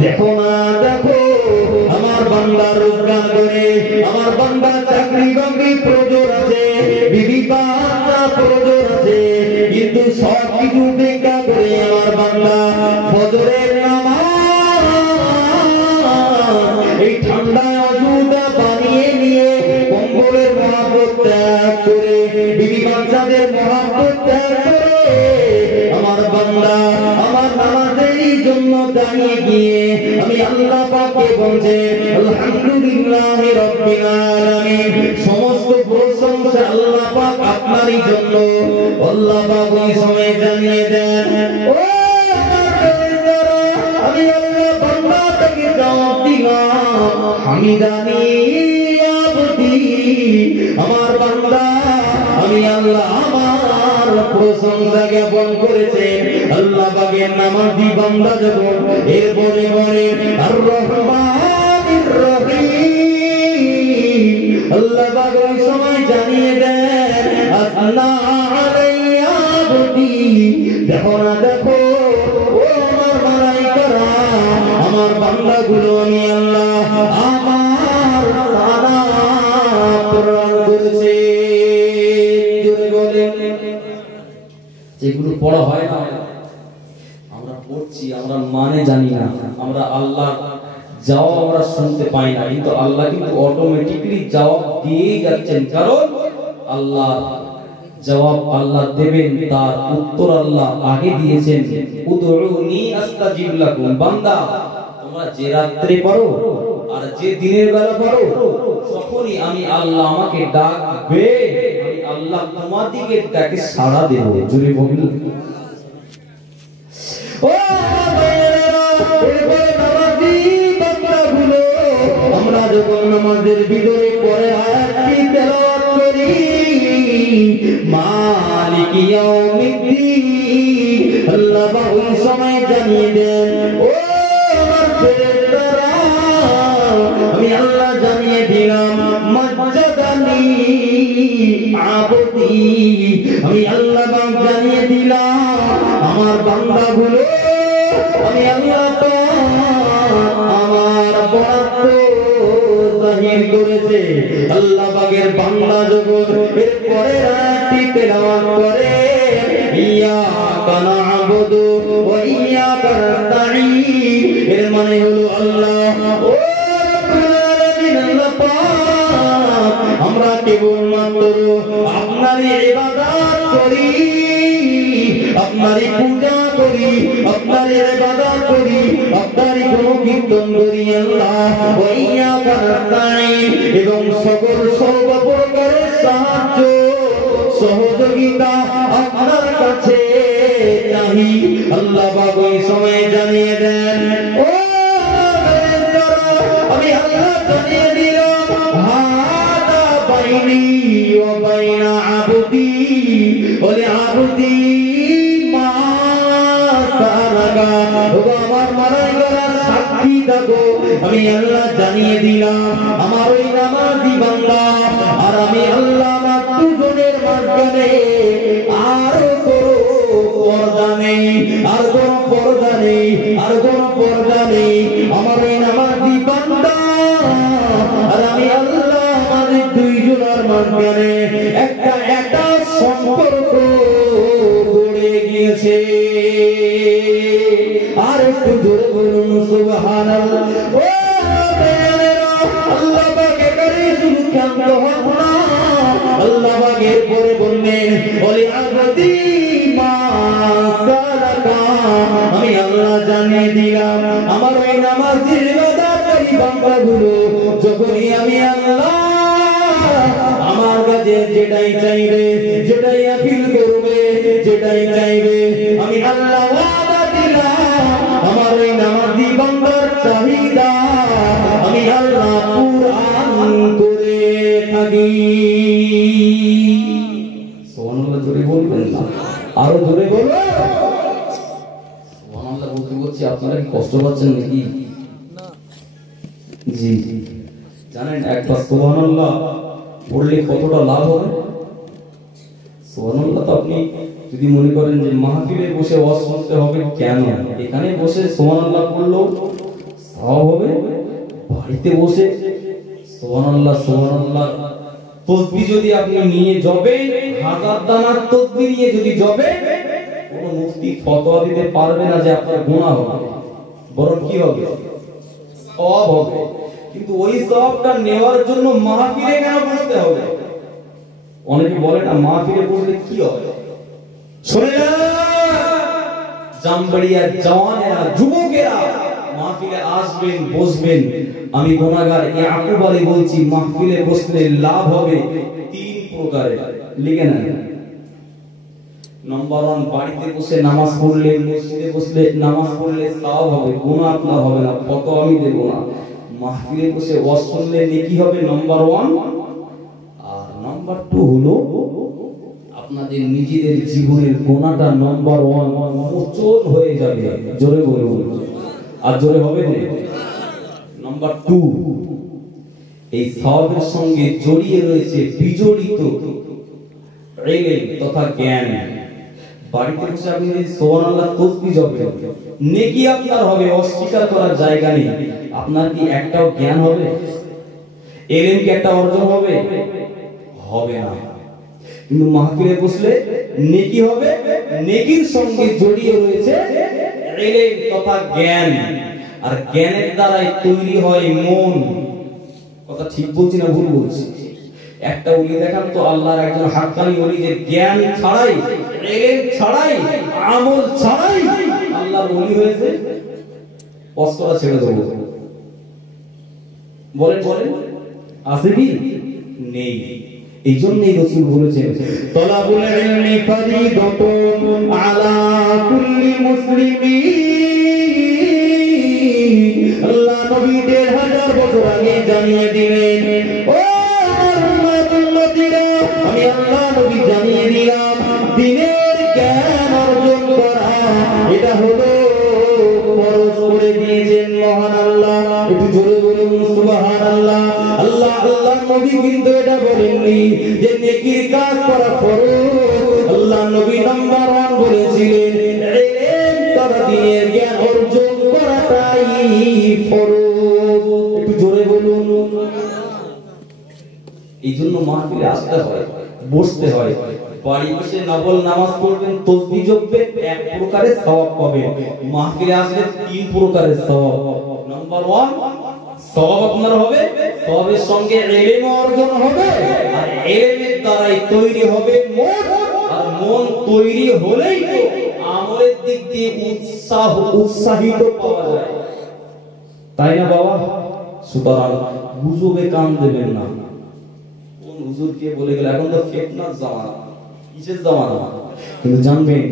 দেখো না, দেখো আমার বান্দা রোজগার করে, আমার বান্দা চাকরি বাকরি প্রচুর আছে, বিবি বাচ্চা প্রচুর আছে, কিন্তু সব কিছু উপেক্ষা করে আমার বান্দা ফজরের নামাজ এই ঠান্ডায় অযুটা বানিয়ে নিয়ে কম্বলের মহব্বত ত্যাগ করে, বিবি বাচ্চাদের মহব্বত ত্যাগ করে আমার বান্দা আমার নামাজের জন্য দাঁড়িয়ে গিয়ে আমি আল্লাহ পাককে বলছে আলহামদুলিল্লাহি রাব্বিল আলামিন। সমস্ত প্রশংসা আল্লাহ পাক আপনারই জন্য। আল্লাহ পাক ওই সময় জানিয়ে দেন, ও আমার বান্দারা, আমি আল্লাহ বান্দাকে জবাব দিলাম হামিদানি আবদি। আমার বান্দা আমি আল্লাহ আমার প্রশংসা জ্ঞাপন করেছে। আল্লাহ পাকের নামাজি বান্দা যখন এরপরে বলে আর রহমানির রহিম, আল্লাহ পাক ওই সময় জানিয়ে দেন আসনা আলাইয়া আবদি। দেখো না, দেখো ও আমার মালায়েকারা, আমার বান্দাগুলো আমি আল্লাহ আমার সালাত প্রদান করেছে। জোরে বলেন। যেগুলো পড়া হয় না, আমরা পড়ছি, আমরা মানে জানি না, আমরা আল্লাহর জবাব আমরা শুনতে পাই না, কিন্তু আল্লাহ কিন্তু অটোমেটিক্যালি জবাব দিয়েই যাচ্ছেন। কারণ আল্লাহ জবাব আল্লাহ দেবেন, তার উত্তর আল্লাহ আগে দিয়েছেন। উদউনি আস্তাজিব লাকুম। বান্দা তোমরা যে রাত্রে পড়ো আর যে দিনের বেলা পড়ো, তখনই আমি আল্লাহ আমাকে ডাকবে, আমি আল্লাহ তোমার দিকে ডাকে সাড়া দেব। জোরে বলুন। ও নামাজি বান্দাগুলো, আমরা যখন নামাজের ভিতরে পড়ে আয়াতটি তেলাওয়াত করি মালিক ইয়াউমিদ্দিন, আল্লাহ পাক ওই সময় জানিয়ে দেন, ও আমার ফেরেশতারা, আমি আল্লাহ জানিয়ে দিলাম মাজ্জাদানি আবদি। আমি আল্লাহ পাক জানিয়ে দিলাম আমার বান্দাগুলো আমি আল্লাহ পাক আমার বরাদ্দ জাহির করেছে। আল্লাহ পাকের বান্দা যখন এরপরে আয়াতটি তেলাওয়াত করে ইয়াকা না'বুদু ওয়া ইয়াকা নাস্তাঈন, এর মানে হলো আল্লাহ ও রব্বুল আলামিন, আল্লাহ পাক আমরা কেবলমাত্র আপনারই ইবাদত করি, আপনারই পূজা করি, আপনারই ইবাদত করি, ভান্ডারি কোন কীর্তন করি আল্লাহ ওয়া ইয়াকা নাস্তাঈন এবং সকল সর্বপ্রকারের সাহায্য সহযোগিতা আপনার কাছে চাহি আল্লাহ পাক ওই সময় জানিয়ে দেন ও আমি আল্লাহ জানিয়ে দিলাম হাদা বাইনি ওয়া বাইনা আবদি ওয়া আবদি মা সালাকা ও আমার মালাইকারা সাক্ষী থাকো আমি আল্লাহ জানিয়ে দিলাম আমার ওই নামাজি বান্দা আর আমি আল্লাহ দুজনের মাঝখানে আর কোনো পর্দা নেই আর কোনো পর্দা নেই আর কোনো পর্দা নেই আমার ওই নামাজি বান্দা আর আমি আল্লাহ আমাদের দুইজনের মাঝখানে একটা সম্পর্ক গড়ে গিয়েছে আর একটু জোরে বলুন সুবহানাল্লাহ ও আল্লাহ পাকে করে শুধু ক্ষান্ত হন না আল্লাহ পাকের পরে বললেন ওলি আবদি মা সালাকা আমি আল্লাহ জানিয়ে দিলাম আমার ওই নামাজের ইবাদতকারী বান্দাগুলো যখনই আমি আল্লাহ আমার কাছে যেটাই চাইবে যেটাই আপিল করবে যেটাই চাইবে আমি আল্লাহ ওয়াদা দিলাম আমার ওই নামাজি বান্দার চাহিদা আমি আল্লাহ পূরণ করে থাকি সুবহানাল্লাহ জোরে বলবেন না আরো জোরে বলো সুবহানাল্লাহ বলতে বলছি আপনারা কি কষ্ট পাচ্ছেন নাকি না জি জানেন একবার সুবহানাল্লাহ পড়লে কতটা লাভ হবে সুবহানাল্লাহ তো আপনি যদি মনে করেন যে মাহফিলে বসে ওয়াজ শুনতে হবে কেন এখানে বসে সুবহানাল্লাহ পড়লেও সওয়াব হবে বাড়িতে বসে সুবহানাল্লাহ সুবহানাল্লাহ তাসবিহ যদি আপনি নিয়ে যাবেন হাজার দানার তাসবিহ নিয়ে যদি যাবেন কোন মুফতি ফতোয়া দিতে পারবে না যে আপনার গুনাহ হবে বরং কি হবে সওয়াব হবে কিন্তু ওই সওয়াবটা নেওয়ার জন্য মাহফিলে কেন বসতে হবে অনেকে বলে না মাহফিলে বসলে কি হবে শুনে না জামবাড়িয়া জওয়ানেরা যুবকেরা মাহফিলে আসবেন বসবেন আমি গুনাহগার ইয়াকুব আলী বলছি মাহফিলে বসলে লাভ হবে তিন প্রকারের লিখে নেন নাম্বার 1 বাড়িতে বসে নামাজ পড়লে মসজিদে বসলে নামাজ পড়লে সওয়াব হবে গুনাহ আপনার হবে না ফতোয়া আমি দেব না মাহফিলে বসে ওয়াজ শুনলে নেকি হবে নাম্বার 1 আর নাম্বার 2 হলো আপনাদের নিজেদের জীবনের গুনাহটা নাম্বার 1 মোচন হয়ে যাবে জোরে বলুন আর জোরে হবে না নাম্বার 2 এই সওয়াবের সঙ্গে জড়িয়ে রয়েছে বিজড়িত ইলম তথা জ্ঞান বাড়িতে বসে আপনি যদি সুবহানাল্লাহ তাসবিহ জপেন নেকি আপনার হবে অস্বীকার করার জায়গা নেই আপনার কি একটাও জ্ঞান হবে ইলম কি একটা অর্জন হবে হবে না কিন্তু মাহফিলে বসলে নেকি হবে নেকির সঙ্গে জড়িয়ে রয়েছে ইলম তথা জ্ঞান আর জ্ঞানের দ্বারাই তৈরি হয় মন কথা ঠিক বলছি না ভুল বলছি একটা ওলি দেখান তো আল্লাহর একজন হাক্কানি ওলি যে জ্ঞান ছাড়াই ইলম ছাড়াই আমল ছাড়াই আল্লাহর ওলি হয়েছে অস্ত্রটা ছেড়ে দেবো বলেন বলেন আছে কি নেই এই জন্যই রাসূল বলেছেন তলাবুল ইলমি ফরিদাতুন আলা কুল্লি মুসলিমিন আল্লাহ নবী ১৫০০ বছর আগে জানিয়ে দিলেন ও উম্মতিরা আমি আল্লাহ নবী জানিয়ে দিলাম দ্বীনের জ্ঞান অর্জন করা এটা হলো ফরজ করে দিয়েছেন মহান আল্লাহ একটু জোরে বলুন সুবহানাল্লাহ আল্লাহ নবী কিন্তু এটা বলেননি যে নেকির কাজ করা ফরজ আল্লাহ নবী নাম্বার 1 বলেছিলেন ইলম তথা দ্বীনের জ্ঞান অর্জন করাটাই ফরজ একটু জোরে বলুন এইজন্য মাহফিলে আসতে হয় বসতে হয় বাড়ি বসে নফল নামাজ পড়বেন তাসবিহ জপবেন এক প্রকারের সওয়াব পাবেন মাহফিলে আসলে তিন প্রকারের সওয়াব নাম্বার 1 সওয়াব আপনার হবে সওয়াবের সঙ্গে ইলম অর্জন হবে আর ইলমের দ্বারাই তৈরি হবে মন আর মন তৈরি হলেই তো আমলের দিক দিয়ে উৎসাহিত পাওয়া যায় তাই না বাবা? সুতরাং গুজবে কান দেবেন না। কোন হুজুর কে বলে গেল, এখন তো ফিতনার জামানা, কিসের জামানা? কিন্তু জানবেন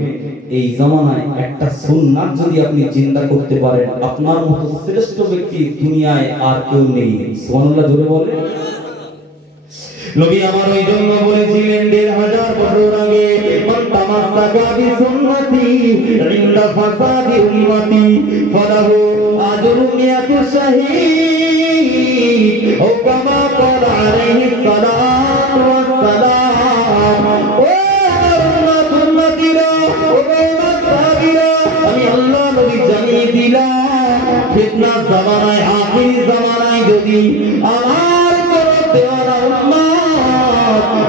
এই জামানায় একটা সুন্নাত যদি আপনি চিন্তা করতে পারেন, আপনার মতো শ্রেষ্ঠ ব্যক্তি দুনিয়ায় আর কেউ নেই। সুবহানাল্লাহ জোরে বলেন। নবী আমার ওই জন্য বলেছিলেন ১৫০০ বছর আগে, মান তামাসসাকা বিসুন্নতি ইনদা ফাসাদি উম্মতি ফালাহু আজরু মিয়াতু শাহীদ ও কামা ক্বালা আলাইহিস সালাতু ওয়াস সালাম। ও আমার উম্মতিরা, ও আমার সাহাবীরা, আমি আল্লাহ নবী জানিয়ে দিলাম, ফিতনা জামানায়, আখির জামানায় যদি আমার দেওয়ানা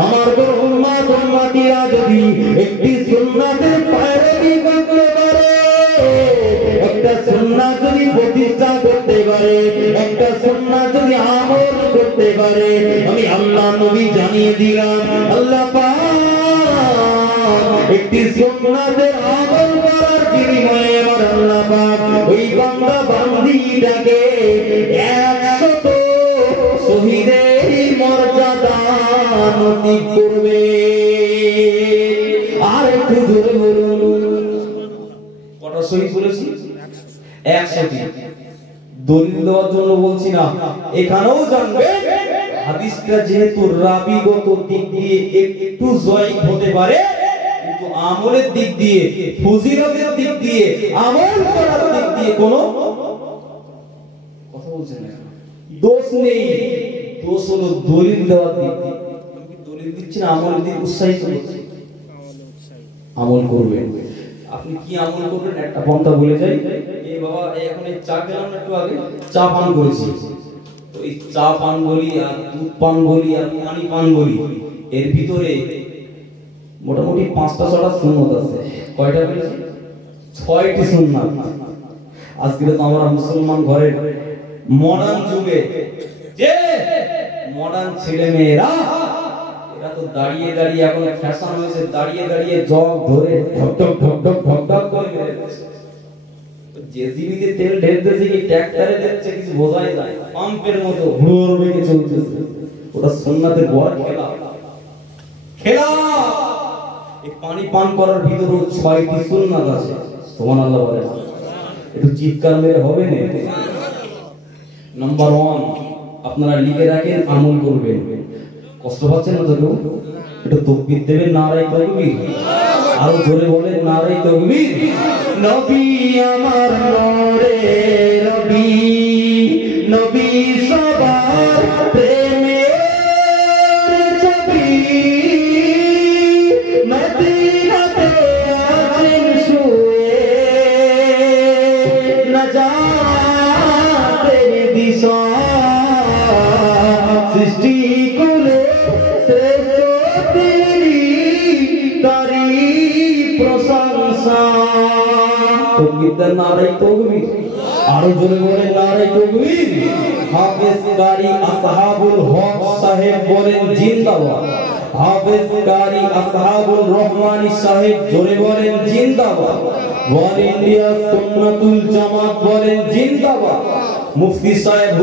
আমার কোন উম্মত উম্মতিরা যদি একটি সুন্নাতের পায়রাবি করতে পারে, একটা সুন্নাত যদি প্রতিষ্ঠা করতে পারে, একটা সুন্নাত যদি আমল করতে পারে, আমি আল্লাহ নবী জানিয়ে দিলাম, আল্লাহ পাক একটি সুন্নাতের আমল করার বিনিময়ে আমার আল্লাহ পাক ওই বান্দা বান্দীটাকে 100 শহীদের মর্যাদা নসিব করবে। আর একটু জোরে বলুন, কটা শহীদ বলেছি? 100টি। দলিল দেওয়ার জন্য বলছি না, এখানেও জানবে হাদিসটা যেহেতু রাবিগত দিক দিয়ে একটু জয়ী হতে পারে, কিন্তু আমলের দিক দিয়ে, ফজিলতের দিক দিয়ে, আমল করার দিক দিয়ে কোনো কথা বলছেন না, দোষ নেই। দোষ হলো দলিল দেওয়ার দিক দিয়ে। আমি দলিল দিচ্ছি না, আমলের দিক উৎসাহিত করছি। আমল করবেন। আপনি কি আমল করবেন একটা পন্থা বলে যাই। এই বাবা এখন এই চা খেলাম না একটু আগে, চা পান করেছি। তো এই চা পান বলি আর দুধ পান বলি আর পানি পান বলি, এর ভিতরে মোটামুটি 5টা 6টা সুন্নাত আছে। কয়টা বলেছি? 6টি সুন্নাত। আজকে তো আমরা মুসলমান ঘরের মডার্ন যুগে যে মডার্ন ছেলে মেয়েরা, এরা তো দাঁড়িয়ে দাঁড়িয়ে, এখন ফ্যাশন হয়েছে দাঁড়িয়ে দাঁড়িয়ে জগ ধরে ঢক ঢক ঢক ঢক ঢক ঢক করে মেরে দিচ্ছে। জেসিবিতে তেল ঢেলতেছে কি ট্রাক্টরে দিচ্ছে কিছু বোঝাই যায়, পাম্পের মতো হুড় বেগে চলতেছে। ওটা সুন্নাতের বড় খেলা। খেলা এই পানি পান করার ভিতরে 6টি সুন্নাত আছে। সুবহানাল্লাহ বলেন। একটু চিৎকার মেরে হবে না। নাম্বার 1 আপনারা লিখে রাখেন, আমল করবেন। কষ্ট পাচ্ছেন না তো কেউ? একটু তাকবীর দেবেন, নারায়ে তাকবীর। আরো জোরে বলেন, নারায়ে তাকবীর। নবী আমার নূরে নবী, নবী সবার প্রেমের ছবি, মদিনাতে আছেন শুয়ে, নাজাতের দিশা, সৃষ্টি কুলে শ্রেষ্ঠ তিনি, তারি প্রশংসা। তাকবীর দেন, নারায়ে তাকবীর। আরো জোরে বলেন, নারায়ে তাকবীর। হাফেজ কারি আসহাবুল হক সাহেব বলেন জিন্দাবাদ। হাফেজ কারি আসহাবুল রহমানী সাহেব জোরে বলেন জিন্দাবাদ। ওয়াল ইন্ডিয়া সুন্নাতুল জামাত বলেন জিন্দাবাদ। মুফতি সাহেব